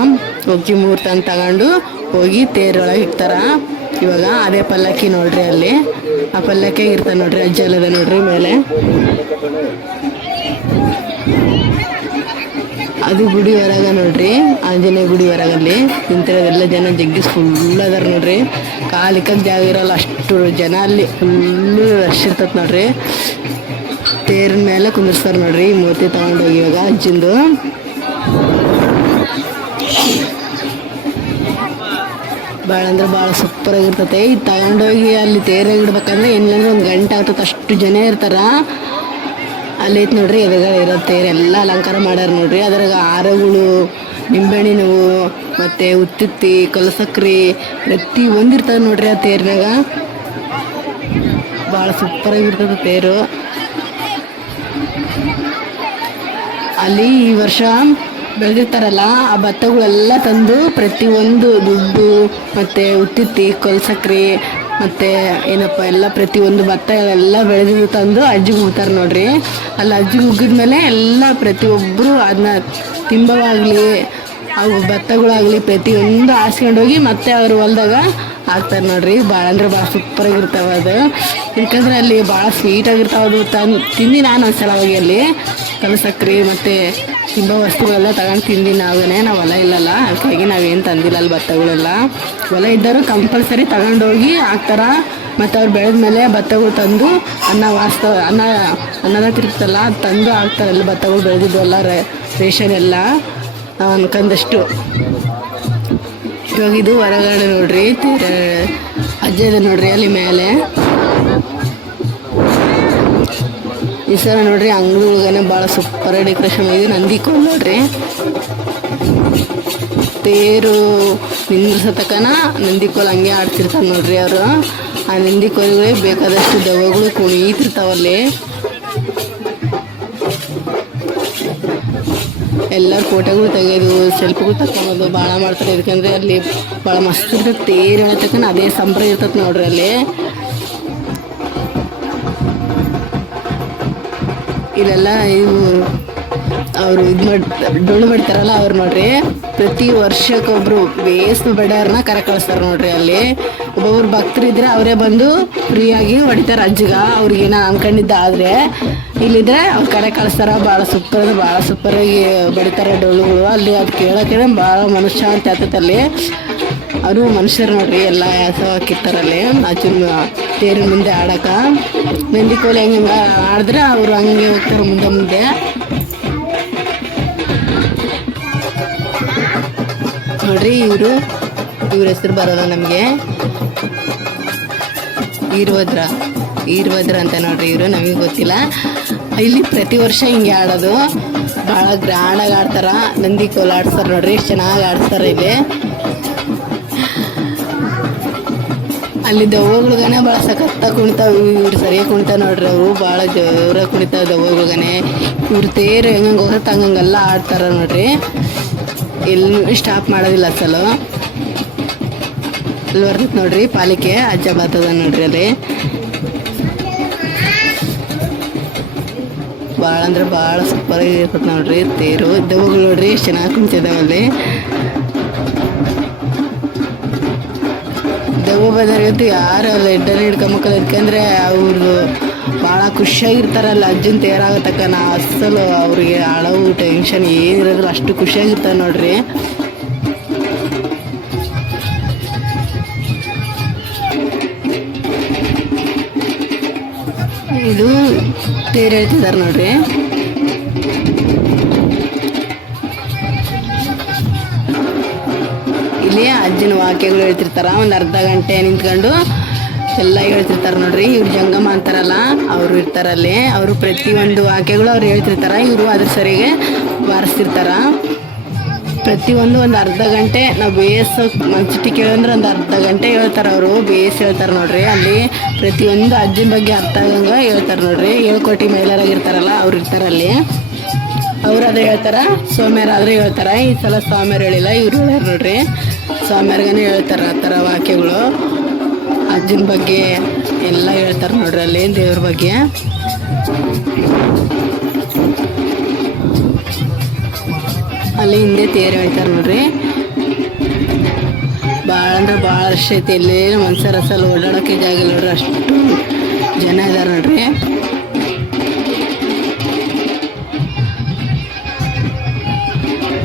ಹೋಗಿ ಅಂತ ತಗೊಂಡು ಹೋಗಿ ತೇರೊಳಗೆ ಇಡ್ತಾರ. ಇವಾಗ ಅದೇ ಪಲ್ಲಕ್ಕಿ ನೋಡ್ರಿ ಅಲ್ಲಿ. ಆ ಪಲ್ಲಕ್ಕಿಯಾಗ ಇರ್ತಾನೆ ನೋಡ್ರಿ ಅಜ್ಜಿ ಅಲ್ಲದ ನೋಡ್ರಿ ಮೇಲೆ. ಅದು ಗುಡಿ ಹೊರಗ ನೋಡ್ರಿ, ಆಂಜನೇಯ ಗುಡಿ ಹೊರಗಲ್ಲಿ. ನಿಂತಿರೋದೆಲ್ಲ ಜನ ಜಗ್ಗಿಸ್ ಫುಲ್ ಅದಾರ ನೋಡ್ರಿ. ಕಾಲಿಕ್ಕಕ್ಕೆ ಜಾಗ ಇರಲ್ಲ, ಅಷ್ಟು ಜನ ಅಲ್ಲಿ ಫುಲ್ಲು ರಶ್ ಇರ್ತೈತೆ ನೋಡ್ರಿ. ತೇರಿನ ಮೇಲೆ ಕುಂದಿರ್ಸ್ತಾರೆ ನೋಡ್ರಿ. ಈ ಮೂರ್ತಿ ತಗೊಂಡೋಗಿ ಇವಾಗ ಅಜ್ಜಿಂದು. ಭಾಳ ಅಂದ್ರೆ ಭಾಳ ಸೂಪರ್ ಆಗಿರ್ತೈತೆ ಇದು ತಗೊಂಡೋಗಿ ಅಲ್ಲಿ ತೇರಾಗ ಇಡ್ಬೇಕಂದ್ರೆ ಏನಿಲ್ಲಂದ್ರೆ ಒಂದು ಗಂಟೆ ಆಗ್ತದೆ ಅಷ್ಟು ಜನ ಇರ್ತಾರ. ಅಲ್ಲಿ ಐತೆ ನೋಡ್ರಿ, ಎದುರುಗಡೆ ಇರೋ ತೇರೆಲ್ಲ ಅಲಂಕಾರ ಮಾಡ್ಯಾರ ನೋಡ್ರಿ. ಅದ್ರಾಗ ಹಾರಗಳು ನಿಂಬೆಹಣ್ಣಿನವು ಮತ್ತೆ ಉತ್ತಿತ್ತಿ, ಕಲಸಕ್ರಿ, ಪ್ರತಿ ಒಂದು ನೋಡ್ರಿ ಆ ತೇರ್ನಾಗ ಭಾಳ ಸೂಪರಾಗಿರ್ತದೆ ತೇರು. ಅಲ್ಲಿ ಈ ವರ್ಷ ಬೆಳೆದಿರ್ತಾರಲ್ಲ, ಆ ಭತ್ತಗಳೆಲ್ಲ ತಂದು ಪ್ರತಿಯೊಂದು ದುಡ್ಡು ಮತ್ತು ಉತ್ತಿತ್ತಿ, ಕೊಲ್ಸಕ್ರಿ, ಮತ್ತು ಏನಪ್ಪ, ಎಲ್ಲ ಪ್ರತಿಯೊಂದು ಭತ್ತ ಎಲ್ಲ ಬೆಳೆದಿದ್ದು ತಂದು ಅಜ್ಜಿಗೆ ಹೋಗ್ತಾರೆ ನೋಡ್ರಿ. ಅಲ್ಲಿ ಅಜ್ಜಿಗೆ ಉಗ್ಗಿದ್ಮೇಲೆ ಎಲ್ಲ ಪ್ರತಿಯೊಬ್ಬರು ಅದನ್ನ ತಿಂಬವಾಗಲಿ, ಅವು ಭತ್ತಗಳಾಗಲಿ ಪ್ರತಿಯೊಂದು ಹಾಸ್ಕೊಂಡೋಗಿ ಮತ್ತೆ ಅವ್ರ ಹೊಲ್ದಾಗ ಹಾಕ್ತಾರೆ ನೋಡ್ರಿ. ಭಾಳ ಅಂದ್ರೆ ಭಾಳ ಸೂಪರಾಗಿರ್ತಾವೆ ಅದು. ಯಾಕಂದ್ರೆ ಅಲ್ಲಿ ಭಾಳ ಸ್ವೀಟಾಗಿರ್ತಾವೆ ಅದು. ತಂದು ತಿಂದು ನಾನು ಒಂದ್ಸಲ ಹೋಗಿ ಅಲ್ಲಿ. ಕಲಸಕ್ರಿ ಮತ್ತು ತುಂಬ ವಸ್ತುಗಳೆಲ್ಲ ತಗೊಂಡು ತಿಂದು ನಾವೇ ನಾವು ಹೊಲ ಇಲ್ಲಲ್ಲ. ಅದಕ್ಕಾಗಿ ನಾವೇನು ತಂದಿಲ್ಲ ಅಲ್ಲಿ ಭತ್ತಗಳೆಲ್ಲ. ಹೊಲ ಇದ್ದರೂ ಕಂಪಲ್ಸರಿ ತಗೊಂಡೋಗಿ ಹಾಕ್ತಾರ. ಮತ್ತು ಅವ್ರು ಬೆಳೆದ್ಮೇಲೆ ಭತ್ತಗಳು ತಂದು ಅನ್ನ ವಾಸ್ತ, ಅನ್ನ, ಅನ್ನದ ತಿರುಗ್ತಲ್ಲ, ಅದು ತಂದು ಹಾಕ್ತಾರೆ ಅಲ್ಲಿ ಭತ್ತಗಳು ಎಲ್ಲ ರೇಷನ್ ಎಲ್ಲ. ಅನ್ಕಂದಷ್ಟು. ಇವಾಗ ಇದು ಹೊರಗಡೆ ನೋಡ್ರಿ ಅಜ್ಜದ ನೋಡ್ರಿ ಅಲ್ಲಿ ಮೇಲೆ. ಈ ಸಲ ನೋಡ್ರಿ ಅಂಗಡಿ ಒಳಗನೆ ಭಾಳ ಸೂಪರ್ ಡೆಕೋರೇಷನ್ ಇದೆ. ನಂದಿ ಕೋಲ್ ನೋಡ್ರಿ. ತೇರು ನಿಂದ್ರಸತಕನ ನಂದಿಕೋಲ್ ಹಂಗೆ ಆಡ್ತಿರ್ತಾರೆ ನೋಡ್ರಿ ಅವರು. ಆ ನಂದಿ ಕೋಲ್ಗಳೇ ಬೇಕಾದಷ್ಟು ದೆವ್ವಗಳು ಕುಣಿತಿರ್ತಾವಲ್ಲಿ. ಎಲ್ಲರೂ ಫೋಟೋಗಳು ತೆಗೆಯೋದು ಸೆಲ್ಫಿಗಳು ತಗೊಳೋದು ಭಾಳ ಮಾಡ್ತಾರೆ. ಯಾಕಂದರೆ ಅಲ್ಲಿ ಭಾಳ ಮಸ್ತ್ ಇರ್ತೈತೆ, ತೇರು ಹೇಳ್ತಕ್ಕನ ಅದೇ ಸಂಭ್ರ ಇರ್ತೈತೆ ನೋಡ್ರಿ ಅಲ್ಲಿ. ಇಲ್ಲೆಲ್ಲ ಇವು ಅವರು ಇದು ಮಾಡಿ, ಡೊಳ್ಳು ಮಾಡ್ತಾರಲ್ಲ ಅವ್ರು ನೋಡ್ರಿ. ಪ್ರತಿ ವರ್ಷಕ್ಕೊಬ್ರು ಬೇಸ್ ಬಡವ್ರನ್ನ ಕರೆ ಕಳಿಸ್ತಾರೆ ನೋಡ್ರಿ ಅಲ್ಲಿ. ಒಬ್ಬೊಬ್ರು ಭಕ್ತರು ಇದ್ರೆ ಅವರೇ ಬಂದು ಫ್ರೀಯಾಗಿ ಹೊಡಿತಾರೆ ಅಜ್ಜಿಗ. ಅವ್ರಿಗೇನೋ ಅನ್ಕೊಂಡಿದ್ದ ಆದರೆ ಇಲ್ಲಿದ್ರೆ ಅವ್ರ ಕಡೆ ಕಳಿಸ್ತಾರ, ಭಾಳ ಸೂಪರ್ ಅಂದ್ರೆ ಭಾಳ ಆಗಿ ಬಡಿತಾರೆ ಡೊಳ್ಳುಗಳು. ಅಲ್ಲಿ ಅದು ಕೇಳೋಕೆ ಭಾಳ ಮನುಷ್ಯ ಅಂತ ಆಗ್ತೈತೆ ಅಲ್ಲಿ. ಅವರು ಮನುಷ್ಯರು ನೋಡ್ರಿ, ಎಲ್ಲ ಕಿತ್ತಾರಲ್ಲಿ ಅಜ್ಜನ ತೇರಿನ ಮುಂದೆ ಆಡಕ. ಮೆಂದಿ ಕೋಲಿ ಹಂಗೆ ಆಡಿದ್ರೆ ಅವರು ಹಂಗೆ ಹೋಗ್ತಾರೆ ಮುಂದೆ ಮುಂದೆ. ನೋಡ್ರಿ ಇವರು, ಇವ್ರ ಹೆಸರು ಬರೋಲ್ಲ ನಮಗೆ. ಈರ್ವದ್ರ ಈರ್ವದ್ರ ಅಂತ ನೋಡ್ರಿ ಇವರು, ನಮಗೆ ಗೊತ್ತಿಲ್ಲ. ಇಲ್ಲಿ ಪ್ರತಿ ವರ್ಷ ಹಿಂಗೆ ಆಡೋದು. ಭಾಳ ಗ್ರಾಂಡಾಗಿ ಆಡ್ತಾರ. ನಂದಿ ಕೋಲ್ ಆಡ್ತಾರೆ ನೋಡ್ರಿ, ಎಷ್ಟು ಚೆನ್ನಾಗಿ ಆಡ್ತಾರೆ ಇಲ್ಲಿ. ಅಲ್ಲಿ ದವ್ವಗಳ್ಗನೆ ಭಾಳ ಸಖತ್ತಾಗಿ ಕುಣಿತಾವ ಇವ್ರು ಸರಿಯಾಗಿ ಕುಣಿತಾವೆ ನೋಡ್ರಿ ಅವು. ಭಾಳ ಜೋರಾಗಿ ಕುಣಿತಾವೆ ದವ್ವಗಳ್ಗನೆ ಇವ್ರು ತೇರು ಹೆಂಗಂಗೆ ಹೋಗ ಹಂಗಂಗೆಲ್ಲ ಆಡ್ತಾರೆ ನೋಡ್ರಿ. ಎಲ್ಲೂ ಸ್ಟಾಪ್ ಮಾಡೋದಿಲ್ಲ ಅಸಲು ಅಲ್ಲಿ ಬರ್ತೈತೆ ನೋಡ್ರಿ ಪಾಲಿಕೆ. ಅಜ್ಜ ಬರ್ತದ ನೋಡ್ರಿ ಅಲ್ಲಿ. ಭಾಳ ಅಂದ್ರೆ ಭಾಳ ಸೂಪರ್ ಇರ್ತದೆ ನೋಡ್ರಿ. ತೇರು ದೆವ್ವಗಳು ನೋಡ್ರಿ ಎಷ್ಟು ಚೆನ್ನಾಗಿ ಕುಂತಿದ್ದಾವೆ ಅಲ್ಲಿ ದೆವ್ವ ಬಂದಾಗಂತೂ ಯಾರು ಅಲ್ಲ ಎಡ್ಡಲ್ಲಿ ಹಿಡ್ಕೊಂಬಕ್ಕಲ್ಲ ಯಾಕಂದ್ರೆ ಅವ್ರದ್ದು ಭಾಳ ಖುಷಿಯಾಗಿರ್ತಾರಲ್ಲ, ಅಜ್ಜನ ತೇರಾಗತಕ್ಕ. ನಾ ಅಸಲು ಅವ್ರಿಗೆ ಅಳವು ಟೆನ್ಷನ್ ಏನಿರೋದಿಲ್ಲ ಅಷ್ಟು ಖುಷಿಯಾಗಿರ್ತಾರೆ ನೋಡ್ರಿ. ಇದು ತೇರು ಹೇಳ್ತಿದ್ದಾರೆ ನೋಡ್ರಿ. ಇಲ್ಲಿ ಅಜ್ಜನ ವಾಕ್ಯಗಳು ಹೇಳ್ತಿರ್ತಾರ, ಒಂದು ಅರ್ಧ ಗಂಟೆ ನಿಂತ್ಕೊಂಡು ಎಲ್ಲ ಹೇಳ್ತಿರ್ತಾರ ನೋಡ್ರಿ. ಇವ್ರು ಜಂಗಮ ಅಂತಾರಲ್ಲ, ಅವರು ಇರ್ತಾರಲ್ಲಿ, ಅವರು ಪ್ರತಿಯೊಂದು ವಾಕ್ಯಗಳು ಅವ್ರು ಹೇಳ್ತಿರ್ತಾರ, ಇವರು ಅದ್ರ ಸರಿಗೆ ಬಾರಿಸ್ತಿರ್ತಾರ. ಪ್ರತಿಯೊಂದು ಒಂದು ಅರ್ಧ ಗಂಟೆ ನಾವು ಬೇಸ್ ಮನ್ಸಿಟ್ಟು ಕೇಳಂದ್ರೆ ಒಂದು ಅರ್ಧ ಗಂಟೆ ಹೇಳ್ತಾರೆ ಅವರು ಬೇಸ್ ಹೇಳ್ತಾರೆ ನೋಡ್ರಿ. ಅಲ್ಲಿ ಪ್ರತಿಯೊಂದು ಅಜ್ಜಿನ ಬಗ್ಗೆ ಅರ್ಥ ಆಗಂಗೆ ಹೇಳ್ತಾರೆ ನೋಡ್ರಿ. ಏಳ್ಕೋಟಿ ಮಹಿಳೆಯರಾಗಿರ್ತಾರಲ್ಲ ಅವ್ರು ಇರ್ತಾರೆ ಅಲ್ಲಿ. ಅವ್ರು ಅದೇ ಹೇಳ್ತಾರೆ? ಸೋಮ್ಯಾರ ಆದ್ರೆ ಹೇಳ್ತಾರೆ? ಈ ಸಲ ಸ್ವಾಮಿಯರು ಹೇಳಿಲ್ಲ, ಇವ್ರು ಹೇಳ್ಯಾರ ನೋಡ್ರಿ. ಸ್ವಾಮಿಯರ್ಗನೆ ಹೇಳ್ತಾರೆ ಆ ಥರ ವಾಕ್ಯಗಳು. ಅಜ್ಜಿನ ಬಗ್ಗೆ ಎಲ್ಲ ಹೇಳ್ತಾರೆ ನೋಡ್ರಿ ಅಲ್ಲಿ, ದೇವ್ರ ಬಗ್ಗೆ. ಅಲ್ಲಿ ಹಿಂದೆ ತೇರು ಹೇಳ್ತಾರೆ ನೋಡ್ರಿ. ಭಾಳ ಅಂದ್ರೆ ಭಾಳ ರಶ್ ಐತಿ ಇಲ್ಲಿ. ಮನ್ಸರ ಅಸಲು ಓಡಾಡೋಕೆ ಇಲ್ಲ ನೋಡ್ರಿ ಅಷ್ಟು ಜನ ಇದಾರೆ ನೋಡ್ರಿ.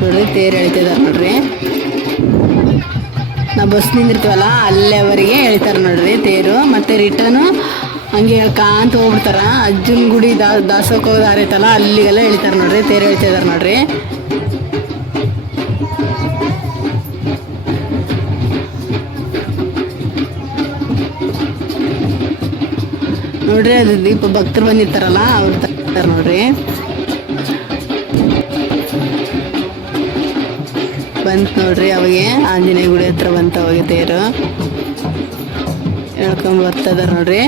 ನೋಡ್ರಿ, ತೇರು ಎಳಿತಿದಾರೆ ನೋಡ್ರಿ. ನಾವು ಬಸ್ ನಿಂದಿರ್ತೀವಲ್ಲ ಅವರಿಗೆ ಹೇಳ್ತಾರೆ ನೋಡ್ರಿ ತೇರು. ಮತ್ತೆ ರಿಟರ್ನು ಹಂಗೆ ಹೇಳ್ಕಾಂತ ಹೋಗ್ಬಿಡ್ತಾರ. ಅಜ್ಜನ ಗುಡಿ ದಾ ದಾಸೋಕ್ ಹೋಗೋ ದಾರಿ ಅಲ್ಲಿಗೆಲ್ಲ ಹೇಳ್ತಾರೆ ನೋಡ್ರಿ, ತೇರು ಎಳಿತಿದಾರೆ ನೋಡ್ರಿ. ನೋಡ್ರಿ ಅದು ದೀಪ ಭಕ್ತರು ಬಂದಿರ್ತಾರಲ್ಲ, ಅವ್ರು ತರ್ತಾರೆ ನೋಡ್ರಿ. ಬಂತು ನೋಡ್ರಿ ಅವಾಗೆ, ಆಂಜನೇಯ ಗುಡಿ ಹತ್ರ ಬಂತ ಅವಾಗ ತೇರು. ಹೇಳ್ಕೊಂಡ್ ಬರ್ತದಾರ ನೋಡ್ರಿ.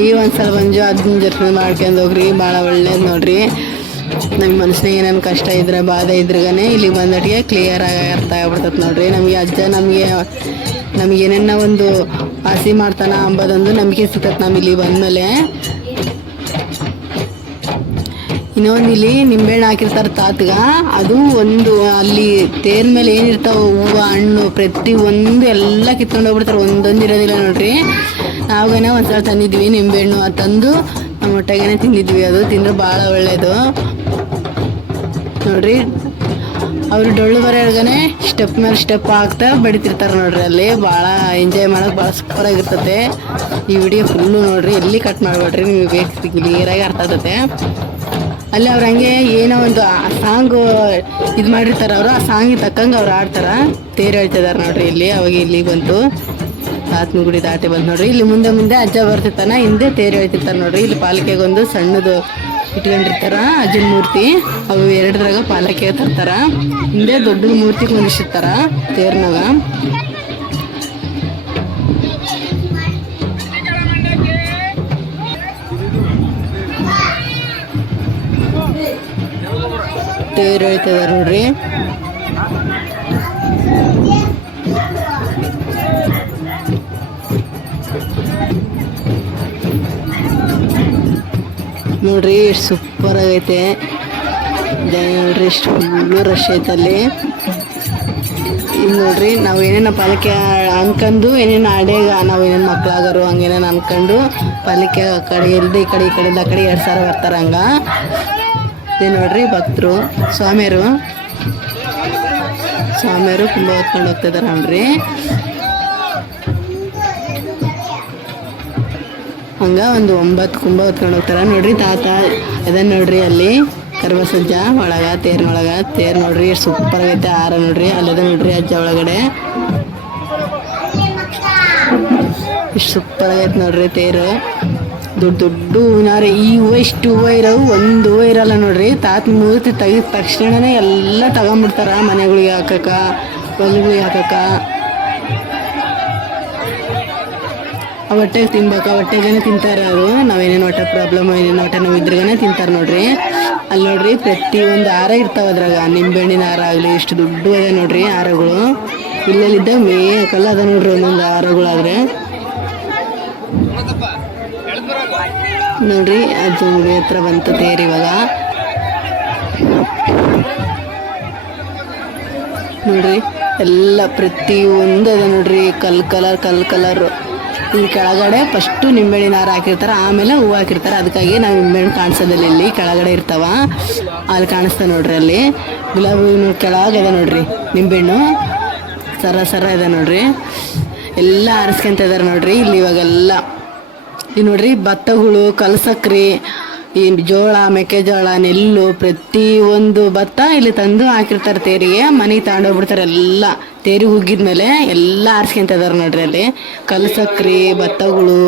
ಈ ಒಂದ್ಸಲ ಬಂದು ಅದನ್ನ ಜರ್ನಿ ಮಾಡ್ಕೊಂಡು ಹೋಗ್ರಿ ಭಾಳ ಒಳ್ಳೇದು ನೋಡ್ರಿ. ನಮ್ಮ ಮನಸ್ಸಿನಾಗ ಏನೇನು ಕಷ್ಟ ಇದ್ರೆ, ಬಾಧೆ ಇದ್ರಗನೆ ಇಲ್ಲಿ ಬಂದಟ್ಟಿಗೆ ಕ್ಲಿಯರ್ ಆಗಿ ಅರ್ಥ ಆಗ್ಬಿಡ್ತೈತೆ ನೋಡ್ರಿ. ನಮಗೆ ಅಜ್ಜ ನಮಗೆ ನಮ್ಗೆ ಏನನ್ನ ಒಂದು ಆಸೆ ಮಾಡ್ತಾನ ಅಂಬೋದೊಂದು ನಂಬಿಕೆ ಸಿಕ್ಕತ್ ನಮ್ಮ ಇಲ್ಲಿ ಬಂದಮೇಲೆ. ಇನ್ನೊಂದು ಇಲ್ಲಿ ನಿಂಬೆಹಣ್ಣು ಹಾಕಿರ್ತಾರೆ ತಾತ್ಗ, ಅದು ಒಂದು ಅಲ್ಲಿ ತೇರ್ ಮೇಲೆ ಏನಿರ್ತಾವ ಹೂವು, ಹಣ್ಣು, ಪ್ರತಿ ಒಂದು ಎಲ್ಲ ಕಿತ್ಕೊಂಡು ಹೋಗ್ಬಿಡ್ತಾರೆ, ಒಂದೊಂದು ಇರೋದಿಲ್ಲ ನೋಡ್ರಿ. ನಾವೇನೋ ಒಂದ್ಸಲ ತಂದಿದ್ವಿ ನಿಂಬೆಹಣ್ಣು, ಅದು ತಂದು ನಮ್ಮ ಹೊಟ್ಟೆಗೇನೆ ತಿಂದಿದ್ವಿ, ಅದು ತಿಂದ್ರೆ ಭಾಳ ಒಳ್ಳೇದು. ನೋಡ್ರಿ ಅವ್ರು ಡೊಳ್ಳು ಬರೆಯೊಳಗನೆ ಸ್ಟೆಪ್ ಮೇಲೆ ಸ್ಟೆಪ್ ಹಾಕ್ತಾ ಬಡಿತಿರ್ತಾರೆ ನೋಡ್ರಿ. ಅಲ್ಲಿ ಭಾಳ ಎಂಜಾಯ್ ಮಾಡೋಕೆ ಭಾಳ ಸೂಪರ್ ಆಗಿರ್ತತೆ ಈ ವಿಡಿಯೋ ಫುಲ್ಲು ನೋಡ್ರಿ. ಎಲ್ಲಿ ಕಟ್ ಮಾಡಬೇಡ್ರಿ ನಿಮಗೆ ಬೇಕು ಕ್ಲಿಯರಾಗಿ ಅರ್ಥ ಆಗ್ತದೆ ಅಲ್ಲಿ ಅವ್ರು ಹಂಗೆ ಏನೋ ಒಂದು ಸಾಂಗ್ ಇದು ಮಾಡಿರ್ತಾರೆ ಅವರು. ಆ ಸಾಂಗಿಗೆ ತಕ್ಕಂಗೆ ಅವ್ರು ಆಡ್ತಾರೆ ತೇರು ಹೇಳ್ತಿದ್ದಾರೆ ನೋಡ್ರಿ ಇಲ್ಲಿ. ಅವಾಗ ಇಲ್ಲಿ ಬಂತು. ಆತ್ಮಗುಡಿ ಗುಡಿ ದಾಟಿ ಬಂತು ನೋಡ್ರಿ. ಇಲ್ಲಿ ಮುಂದೆ ಮುಂದೆ ಅಜ್ಜ ಬರ್ತಿರ್ತಾನೆ. ಹಿಂದೆ ತೇರು ಹೇಳ್ತಿರ್ತಾರೆ ನೋಡ್ರಿ. ಇಲ್ಲಿ ಪಾಲಿಕೆಗೊಂದು ಸಣ್ಣದು ಇಟ್ಕೊಂಡಿರ್ತಾರ, ಅಜ್ಜನ ಮೂರ್ತಿ. ಅವು ಎರಡರಾಗ ಪಾಲಕೆ ತರ್ತಾರ. ಹಿಂದೆ ದೊಡ್ಡ ಮೂರ್ತಿ ಕುಂದಿಸಿರ್ತಾರ ತೇರ್ನಾಗ. ತೇರು ಹೇಳ್ತಿದಾರ ನೋಡ್ರಿ. ನೋಡ್ರಿ ಎಷ್ಟು ಸೂಪರ್ ಆಗೈತೆ. ನೋಡ್ರಿ ಎಷ್ಟು ಫುಲ್ಲು ರಶ್ ಐತೆ ಅಲ್ಲಿ. ಇಲ್ಲಿ ನೋಡ್ರಿ ನಾವು ಏನೇನು ಪಾಲಿಕೆ ಅನ್ಕೊಂಡು ಏನೇನು ಆಡೇಗ ನಾವು ಏನೇನು ಮಕ್ಳಾಗರು, ಹಂಗೇನೇನು ಅನ್ಕೊಂಡು ಪಾಲಿಕೆ ಆ ಕಡೆ ಎಲ್ಲದೆ ಈ ಕಡೆ ಈ ಕಡೆಯಿಂದ ಆ ಕಡೆ ಎರಡು ಸಾವಿರ ಬರ್ತಾರೆ ಹಂಗ. ಇದು ನೋಡ್ರಿ ಭಕ್ತರು, ಸ್ವಾಮಿಯರು. ಸ್ವಾಮಿಯರು ತುಂಬ ಹೊತ್ಕೊಂಡು ಹೋಗ್ತಿದ್ದಾರೆ ನೋಡ್ರಿ. ಹಂಗ ಒಂದು ಒಂಬತ್ತು ಕುಂಬ ಹೊತ್ಕೊಂಡು ಹೋಗ್ತಾರೆ. ನೋಡ್ರಿ ತಾತ ಅದನ್ನ ನೋಡ್ರಿ ಅಲ್ಲಿ ಕರ್ಮಸಜ್ಜ ಒಳಗ ತೇರ್ನೊಳಗ ತೇರ್ ನೋಡ್ರಿ ಸೂಪರ್ ಆಗೈತೆ ಆರ ನೋಡ್ರಿ. ಅಲ್ಲದ ನೋಡ್ರಿ ಅಜ್ಜ ಒಳಗಡೆ. ಇಷ್ಟು ಸೂಪರ್ ಆಗೈತೆ ನೋಡ್ರಿ ತೇರು. ದೊಡ್ಡ ದೊಡ್ಡ ಹೂವಿನಾರ ಈ ಹೂವು ಇಷ್ಟು ಹೂವ ಇರೋವು ಒಂದು ಹೂವ ಇರಲ್ಲ ನೋಡ್ರಿ. ತಾತ ಮೂರ್ತಿ ತೆಗಿದ ತಕ್ಷಣನೇ ಎಲ್ಲ ತಗೊಂಬಿಡ್ತಾರ ಮನೆಗಳಿಗೆ ಹಾಕಕ್ಕ, ಹೊಲ್ಗಳಿಗೆ ಹಾಕಕ್ಕ. ಆ ಹೊಟ್ಟೆಗೆ ಆ ಹೊಟ್ಟೆಗೇನೆ ತಿಂತಾರೆ ಅದು ನಾವೇನೇನು ಹೊಟ್ಟೆ ಪ್ರಾಬ್ಲಮ್ ಏನೇನು ಹೊಟ್ಟೆ ನಾವು ಇದ್ರಿಗೇನೆ ತಿಂತಾರೆ ನೋಡ್ರಿ. ಅಲ್ಲಿ ನೋಡ್ರಿ ಪ್ರತಿ ಒಂದು ಹಾರ ಇರ್ತಾವ ಅದ್ರಾಗ. ನಿಂಬೆಹಣ್ಣಿನ ಹಾರ ಆಗಲಿ, ಎಷ್ಟು ದುಡ್ಡು ಇದೆ ನೋಡ್ರಿ ಹಾರಗಳು. ಇಲ್ಲೆಲ್ಲಿದ್ದ ಮೇಕಲ್ಲ ಅದ ನೋಡ್ರಿ ಒಂದೊಂದು ಹಾರಗಳಾದ್ರೆ. ನೋಡ್ರಿ, ಅದು ಹತ್ರ ಬಂತು ತೇರಿ ಇವಾಗ. ನೋಡ್ರಿ, ಎಲ್ಲ ಪ್ರತಿ ಒಂದು ಅದ ನೋಡ್ರಿ. ಕಲ್, ಕಲರ್ ಕಲ್, ಕಲರ್. ಈ ಕೆಳಗಡೆ ಫಸ್ಟು ನಿಂಬೆಹಣ್ಣಿನ ಹಾರ ಹಾಕಿರ್ತಾರೆ, ಆಮೇಲೆ ಹೂವು ಹಾಕಿರ್ತಾರೆ. ಅದಕ್ಕಾಗಿ ನಾವು ನಿಂಬೆಹಣ್ಣು ಕಾಣಿಸೋದಿಲ್ಲ ಇಲ್ಲಿ ಕೆಳಗಡೆ ಇರ್ತಾವ. ಅಲ್ಲಿ ಕಾಣಿಸ್ತಾ ನೋಡ್ರಿ ಅಲ್ಲಿ. ಗುಲಾಬಿ ಕೆಳಗದೆ ನೋಡ್ರಿ ನಿಂಬೆಹಣ್ಣು. ಸರ ಸರ ಇದೆ ನೋಡ್ರಿ. ಎಲ್ಲ ಆರಿಸ್ಕೊಂತ ಇದಾರೆ ನೋಡ್ರಿ ಇಲ್ಲಿ ಇವಾಗೆಲ್ಲ. ಇಲ್ಲಿ ನೋಡ್ರಿ ಭತ್ತಗಳು ಕಲಸಕ್ರಿ ಈ ಜೋಳ ಮೆಕ್ಕೆಜೋಳ ನೆಲ್ಲು ಪ್ರತಿ ಒಂದು ಭತ್ತ ಇಲ್ಲಿ ತಂದು ಹಾಕಿರ್ತಾರೆ ತೇರಿಗೆ. ಮನೆಗೆ ತಗೊಂಡೋಗ್ಬಿಡ್ತಾರೆ ಎಲ್ಲ. ತೇರಿಗೆ ಹುಗ್ಗಿದ್ಮೇಲೆ ಎಲ್ಲ ಆರ್ಸ್ಕೊಂತ ಇದಾರೆ ನೋಡ್ರಿ ಅಲ್ಲಿ. ಕಲಸಕ್ರಿ, ಭತ್ತಗಳು,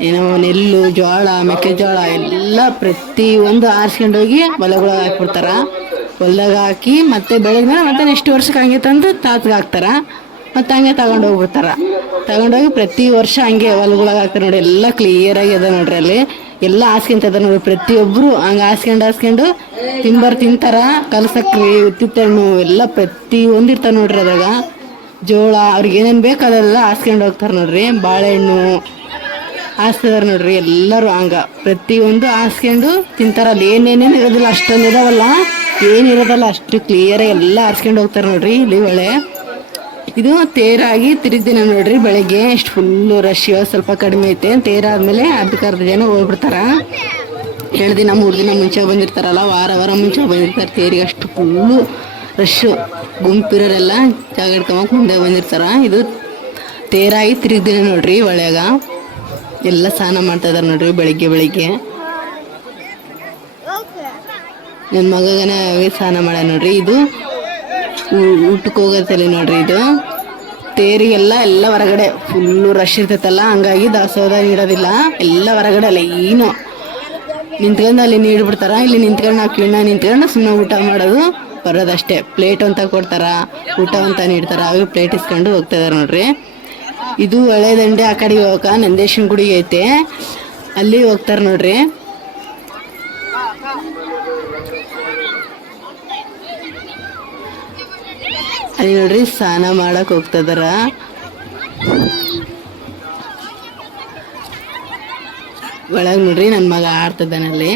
ಏನೋ ನೆಲ್ಲು, ಜೋಳ ಮೆಕ್ಕೆಜೋಳ ಎಲ್ಲ ಪ್ರತಿ ಒಂದು ಆರಿಸ್ಕೊಂಡೋಗಿ ಹೊಲಗಳಿಗೆ ಹಾಕ್ಬಿಡ್ತಾರ. ಹೊಲ್ದಾಗ ಹಾಕಿ ಮತ್ತೆ ಬೆಳೆದ್ಮೇಲೆ ಮತ್ತೆ ನೆಕ್ಸ್ಟ್ ವರ್ಷಕ್ಕೆ ಹಂಗೆ ತಂದು ತಾತ್ಗೆ ಹಾಕ್ತಾರ. ಮತ್ತೆ ಹಂಗೆ ತಗೊಂಡೋಗ್ಬಿಡ್ತಾರ ತಗೊಂಡೋಗಿ ಪ್ರತಿ ವರ್ಷ ಹಂಗೆ ಹೊಲಗಳಾಗ ಹಾಕ್ತಾರೆ ನೋಡಿ, ಎಲ್ಲ ಕ್ಲಿಯರ್ ಆಗಿ ಅದ ನೋಡ್ರಿ ಅಲ್ಲಿ. ಎಲ್ಲ ಹಾಸ್ಕೊಂತ ಅದ ನೋಡಿ ಪ್ರತಿಯೊಬ್ಬರು ಹಂಗೆ ಹಾಸ್ಕೊಂಡು ಹಾಸ್ಕೊಂಡು ತಿಂಬರ್ ತಿಂತಾರ, ಕಲಸಕ್ರಿ ಉತ್ತಿತ್ತಣ್ಣು ಎಲ್ಲ ಪ್ರತಿ ಒಂದಿರ್ತಾರ ನೋಡ್ರಿ ಅದ್ರಾಗ. ಜೋಳ, ಅವ್ರಿಗೆ ಏನೇನು ಬೇಕು ಅದೆಲ್ಲ ಹಾಸ್ಕೊಂಡು ಹೋಗ್ತಾರೆ ನೋಡ್ರಿ, ಬಾಳೆಹಣ್ಣು ಹಾಸ್ತಿದಾರೆ ನೋಡ್ರಿ, ಎಲ್ಲರೂ ಹಂಗ. ಪ್ರತಿಯೊಂದು ಹಾಸ್ಕೊಂಡು ತಿಂತಾರ, ಅಲ್ಲಿ ಏನೇನೇನು ಇರೋದಿಲ್ಲ, ಅಷ್ಟೊಂದು ಇದಾವಲ್ಲ ಏನಿರೋದಲ್ಲ ಅಷ್ಟು ಕ್ಲಿಯರ್ ಎಲ್ಲ ಹಾರ್ಸ್ಕೊಂಡು ಹೋಗ್ತಾರೆ ನೋಡ್ರಿ, ಇಲ್ಲಿ ಒಳ್ಳೆ. ಇದು ತೇರಾಗಿ ತಿರುಗ್ದಿನ ನೋಡ್ರಿ ಬೆಳಗ್ಗೆ ಎಷ್ಟು ಫುಲ್ಲು ರಶ್ ಸ್ವಲ್ಪ ಕಡಿಮೆ ಐತೆ. ತೇರಾದ್ಮೇಲೆ ಅರ್ಧಕ್ಕೆ ಅರ್ಧ ಜನ ಹೋಗ್ಬಿಡ್ತಾರ. ಎರಡು ದಿನ ಮೂರು ದಿನ ಮುಂಚೆ ಬಂದಿರ್ತಾರಲ್ಲ ವಾರ ವಾರ ಮುಂಚೆ ಬಂದಿರ್ತಾರೆ. ತೇರಿಗೆ ಅಷ್ಟು ಫುಲ್ಲು ರಶ್ಶು ಗುಂಪಿರೋರೆಲ್ಲ ಜಾಗ ಇಟ್ಕೊಂಬ ಮುಂದೆ ಬಂದಿರ್ತಾರ. ಇದು ತೇರಾಗಿ ತಿರುಗ್ದಿನ ನೋಡ್ರಿ ಒಳಗ. ಎಲ್ಲ ಸ್ನಾನ ಮಾಡ್ತಾ ಇದಾರೆ ನೋಡ್ರಿ ಬೆಳಿಗ್ಗೆ ಬೆಳಿಗ್ಗೆ. ನನ್ನ ಮಗನ ಸ್ನಾನ ಮಾಡ ನೋಡ್ರಿ. ಇದು ಊಟಕ್ಕೆ ಹೋಗತ್ತಲ್ಲಿ ನೋಡ್ರಿ ಇದು. ತೇರಿಗೆಲ್ಲ ಎಲ್ಲ ಹೊರಗಡೆ ಫುಲ್ಲು ರಶ್ ಇರ್ತೈತಲ್ಲ, ಹಂಗಾಗಿ ದಾಸೋಹ ನೀಡೋದಿಲ್ಲ. ಎಲ್ಲ ಹೊರಗಡೆ ಅಲ್ಲ, ಏನು. ನಿಂತ್ಕೊಂಡು ಅಲ್ಲಿ ನೀಡ್ಬಿಡ್ತಾರ ಇಲ್ಲಿ ನಿಂತ್ಕೊಂಡು ನಾವು ಕಿಣ್ಣ ನಿಂತ್ಕೊಂಡು ಸುಮ್ಮನೆ ಊಟ ಮಾಡೋದು ಬರೋದಷ್ಟೇ. ಪ್ಲೇಟ್ ಅಂತ ಕೊಡ್ತಾರ, ಊಟ ಅಂತ ನೀಡ್ತಾರ ಅವು ಪ್ಲೇಟ್ ಇಸ್ಕೊಂಡು ಹೋಗ್ತಾ ಇದಾರೆ ನೋಡ್ರಿ. ಇದು ದಂಡೆ ಆ ಕಡೆಗೆ ಹೋಗಕ ನಂದೇಶನ್ ಗುಡಿಗೆ ಐತೆ. ಅಲ್ಲಿ ಹೋಗ್ತಾರೆ ನೋಡ್ರಿ. ಅಲ್ಲಿ ನೋಡ್ರಿ ಸ್ನಾನ ಮಾಡಕ್ ಹೋಗ್ತದರ? ಒಳಗ್ ನೋಡ್ರಿ ನನ್ನ ಮಗ ಆಡ್ತಿದ್ದಾನೆ ಅಲ್ಲಿ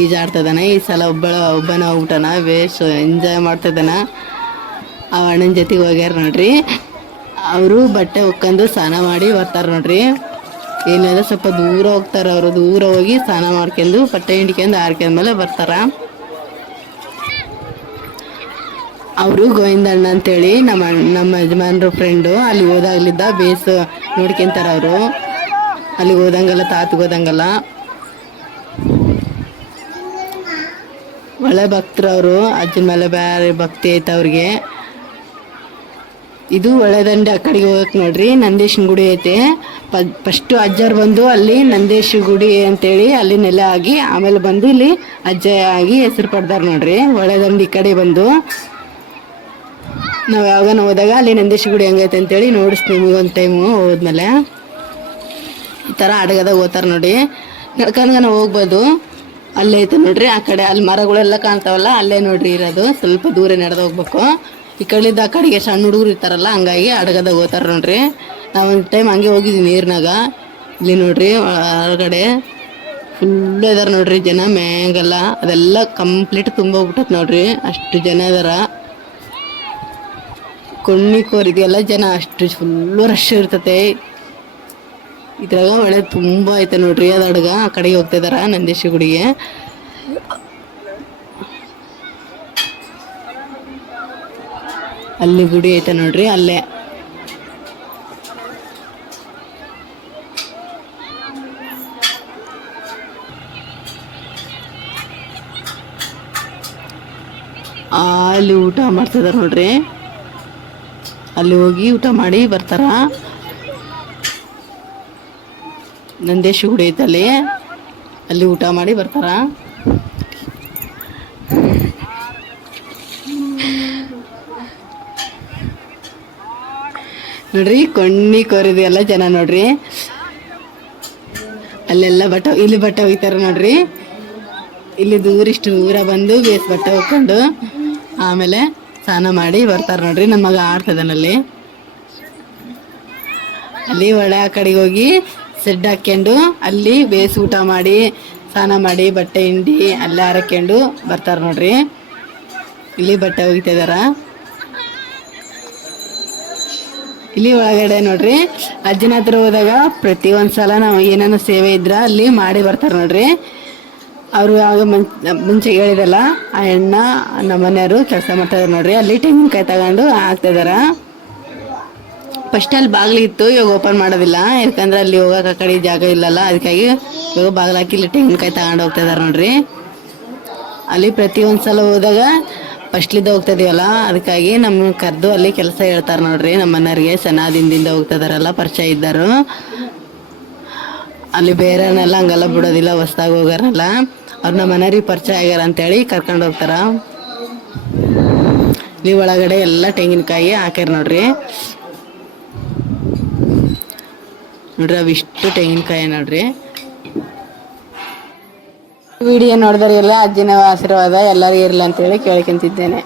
ಈಜಾಡ್ತಿದ್ದಾನೆ ಈ ಸಲ ಒಬ್ಬಳ ಒಬ್ಬನ ಹೋಗ್ಬಿಟ್ಟಾನ ವೇಸ್ಟ್ ಎಂಜಾಯ್ ಮಾಡ್ತಿದ್ದಾನ. ಆ ಅಣ್ಣನ ಜೊತೆಗೆ ಹೋಗ್ಯಾರ ನೋಡ್ರಿ. ಅವರು ಬಟ್ಟೆ ಹೊಕ್ಕೊಂಡು ಸ್ನಾನ ಮಾಡಿ ಬರ್ತಾರೆ ನೋಡ್ರಿ. ಏನಿಲ್ಲ ಸ್ವಲ್ಪ ದೂರ ಹೋಗ್ತಾರೆ ಅವರು, ದೂರ ಹೋಗಿ ಸ್ನಾನ ಮಾಡ್ಕೊಂಡು ಬಟ್ಟೆ ಹಿಂಡ್ಕೊಂಡು ಆರ್ಕೊಂಡ್ಮೇಲೆ ಬರ್ತಾರ. ಅವರು ಗೋವಿಂದಣ್ಣ ಅಂತೇಳಿ ನಮ್ಮ ನಮ್ಮ ಯಜಮಾನ್ರ ಫ್ರೆಂಡು ಅಲ್ಲಿ ಹೋದಾಗ್ಲಿದ್ದ ಬೇಸ್ ನೋಡ್ಕೊಂತಾರ ಅವರು. ಅಲ್ಲಿಗೆ ಹೋದಂಗಲ್ಲ ತಾತಗೆ ಹೋದಂಗಲ್ಲ. ಒಳ್ಳೆ ಭಕ್ತರು ಅವರು. ಅಜ್ಜನ ಮೇಲೆ ಬೇರೆ ಭಕ್ತಿ ಐತೆ ಅವ್ರಿಗೆ. ಇದು ಒಳ್ಳೆದಂಡೆ ಆ ಕಡೆಗೆ ಹೋಗಕ್ಕೆ ನೋಡ್ರಿ. ನಂದೇಶನ ಗುಡಿ ಐತೆ. ಫಸ್ಟು ಅಜ್ಜರು ಬಂದು ಅಲ್ಲಿ ನಂದೇಶ ಗುಡಿ ಅಂತೇಳಿ ಅಲ್ಲಿ ನೆಲೆ ಆಗಿ ಆಮೇಲೆ ಬಂದು ಇಲ್ಲಿ ಅಜ್ಜ ಆಗಿ ಹೆಸರು ಪಡ್ದಾರ ನೋಡ್ರಿ. ಒಳ್ಳೆದಂಡೆ ಈ ಕಡೆ ಬಂದು. ನಾವು ಯಾವಾಗ ಹೋದಾಗ ಅಲ್ಲಿ ನಂದೀಶ್ ಗುಡಿ ಹೆಂಗೈತೆ ಅಂತೇಳಿ ನೋಡಿಸ್ತೀವಿ ನಿಮಗೆ ಒಂದು ಟೈಮು ಹೋದ್ಮೇಲೆ. ಈ ಥರ ಅಡಗದಾಗ ಹೋತಾರ ನೋಡಿ. ನಡ್ಕೊಂಡ್ಗನ ಹೋಗ್ಬೋದು. ಅಲ್ಲೇ ಐತೆ ನೋಡ್ರಿ, ಆ ಕಡೆ ಅಲ್ಲಿ ಮರಗಳೆಲ್ಲ ಕಾಣ್ತಾವಲ್ಲ, ಅಲ್ಲೇ ನೋಡ್ರಿ ಇರೋದು. ಸ್ವಲ್ಪ ದೂರ ನಡೆದು ಹೋಗ್ಬೇಕು. ಈ ಕಡೆಯಿಂದ ಆ ಕಡೆಗೆ ಸಣ್ಣ ಹುಡುಗರು ಇರ್ತಾರಲ್ಲ, ಹಂಗಾಗಿ ಅಡಗದಾಗ ಹೋಗ್ತಾರೆ ನೋಡ್ರಿ. ನಾವು ಒಂದು ಟೈಮ್ ಹಂಗೆ ಹೋಗಿದ್ವಿ ನೀರಿನಾಗ. ಇಲ್ಲಿ ನೋಡ್ರಿ ಹೊರಗಡೆ ಫುಲ್ ಇದಾರೆ ನೋಡ್ರಿ ಜನ, ಮ್ಯಾಗೆಲ್ಲ ಅದೆಲ್ಲ ಕಂಪ್ಲೀಟ್ ತುಂಬ ಹೋಗ್ಬಿಟ್ಟತ್ ನೋಡ್ರಿ. ಅಷ್ಟು ಜನ ಇದಾರ. ಕೊಣ್ಣಿ ಕೋರಿದೆಲ್ಲ ಜನ ಅಷ್ಟು ಫುಲ್ಲು ರಶ್ ಇರ್ತತೆ. ಇದ್ರಾಗ ಒಳ್ಳೆ ತುಂಬಾ ಐತೆ ನೋಡ್ರಿ. ಅದು ಅಡ್ಗ ಆ ಕಡೆಗೆ ಹೋಗ್ತಾ ಇದಾರ ನಂದೀಶ ಗುಡಿಗೆ. ಅಲ್ಲಿ ಗುಡಿ ಐತೆ ನೋಡ್ರಿ, ಅಲ್ಲೇ. ಅಲ್ಲಿ ಊಟ ಮಾಡ್ತಿದಾರ ನೋಡ್ರಿ. ಅಲ್ಲಿ ಹೋಗಿ ಊಟ ಮಾಡಿ ಬರ್ತಾರ. ನಂದೇಶ್ ಗುಡಿ ಐತಲ್ಲಿ ಅಲ್ಲಿ. ಊಟ ಮಾಡಿ ಬರ್ತಾರ. ನೋಡ್ರಿ ಕಣ್ಣಿ ಕೋರಿದೆ ಎಲ್ಲ ಜನ ನೋಡ್ರಿ. ಅಲ್ಲೆಲ್ಲ ಬಟ್ಟ ಇಲ್ಲಿ ಬಟ್ಟೆ ಹೋಗ್ತಾರ ನೋಡ್ರಿ. ಇಲ್ಲಿ ದೂರ ಇಷ್ಟು ದೂರ ಬಂದು ಬೇಸ್ ಬಟ್ಟೆ ಹೋಗ್ಕೊಂಡು ಆಮೇಲೆ ಸ್ನಾನ ಮಾಡಿ ಬರ್ತಾರೆ ನೋಡ್ರಿ ನಮ್ಮ ಮಗ ಆಡ್ತದನಲ್ಲಿ. ಅಲ್ಲಿ ಒಳ್ಳೆ ಆ ಕಡೆಗೆ ಹೋಗಿ ಸೆಡ್ ಹಾಕ್ಕೊಂಡು ಅಲ್ಲಿ ಬೇಸ್ ಊಟ ಮಾಡಿ, ಸ್ನಾನ ಮಾಡಿ, ಬಟ್ಟೆ ಹಿಂಡಿ, ಅಲ್ಲೇ ಹಾರಕೊಂಡು ಬರ್ತಾರೆ ನೋಡ್ರಿ. ಇಲ್ಲಿ ಬಟ್ಟೆ ಒಗಿತಾ ಇಲ್ಲಿ ಒಳಗಡೆ ನೋಡ್ರಿ, ಅಜ್ಜನ ಹತ್ರ ಹೋದಾಗ ಪ್ರತಿ ಒಂದ್ಸಲ ನಾವು ಏನೇನೋ ಸೇವೆ ಇದ್ರ ಅಲ್ಲಿ ಮಾಡಿ ಬರ್ತಾರೆ ನೋಡ್ರಿ. ಅವರು ಯಾವಾಗ ಮುಂಚೆ ಹೇಳಿದಲ್ಲ ಆ ಹೆಣ್ಣ ನಮ್ಮ ಮನೆಯವರು ಕೆಲಸ ಮಾಡ್ತಾಯಿದ್ದಾರೆ ನೋಡ್ರಿ. ಅಲ್ಲಿ ತೆಂಗಿನಕಾಯಿ ತಗೊಂಡು ಹಾಕ್ತಿದಾರ ಫಸ್ಟ್ ಅಲ್ಲಿ ಬಾಗಿಲು ಇತ್ತು, ಇವಾಗ ಓಪನ್ ಮಾಡೋದಿಲ್ಲ. ಯಾಕಂದ್ರೆ ಅಲ್ಲಿ ಹೋಗಕ್ಕೆ ಆ ಕಡೆ ಜಾಗ ಇಲ್ಲಲ್ಲ, ಅದಕ್ಕಾಗಿ ಇವಾಗ ಬಾಗಿಲು ಹಾಕಿ ಇಲ್ಲಿ ತೆಂಗಿನಕಾಯಿ ತಗೊಂಡು ಹೋಗ್ತಾಯಿದ್ದಾರೆ ನೋಡ್ರಿ. ಅಲ್ಲಿ ಪ್ರತಿ ಒಂದ್ಸಲ ಹೋದಾಗ ಫಸ್ಟ್ಲಿದ್ದ ಹೋಗ್ತಾ ಅದಕ್ಕಾಗಿ ನಮ್ಮ ಕರೆದು ಅಲ್ಲಿ ಕೆಲಸ ಹೇಳ್ತಾರೆ ನೋಡ್ರಿ. ನಮ್ಮ ಮನೆಯವ್ರಿಗೆ ಸನಾದಿಂದಿಂದ ಹೋಗ್ತಾ ಇದಾರಲ್ಲ, ಪರಿಚಯ ಇದ್ದರು ಅಲ್ಲಿ ಬೇರೆನೆಲ್ಲ ಹಂಗೆಲ್ಲ ಬಿಡೋದಿಲ್ಲ, ಹೊಸ್ದಾಗಿ ಹೋಗಾರಲ್ಲ ಅವ್ರು ನಮ್ಮ ಮನೆಯವ್ರಿಗೆ ಪರಿಚಯ ಆಗ್ಯಾರ ಅಂತೇಳಿ ಕರ್ಕೊಂಡು ಹೋಗ್ತಾರ. ನೀವು ಒಳಗಡೆ ಎಲ್ಲ ತೆಂಗಿನಕಾಯಿ ಹಾಕ್ಯಾರ ನೋಡ್ರಿ. ನೋಡ್ರಿ ಅವಿಷ್ಟು ತೆಂಗಿನಕಾಯಿ ನೋಡ್ರಿ. ವಿಡಿಯೋ ನೋಡಿದವರೆಲ್ಲ ಅಜ್ಜಿನ ಆಶೀರ್ವಾದ ಎಲ್ಲರಿಗೂ ಇರಲಿ ಅಂತೇಳಿ ಕೇಳ್ಕೊಂತಿದ್ದೇನೆ.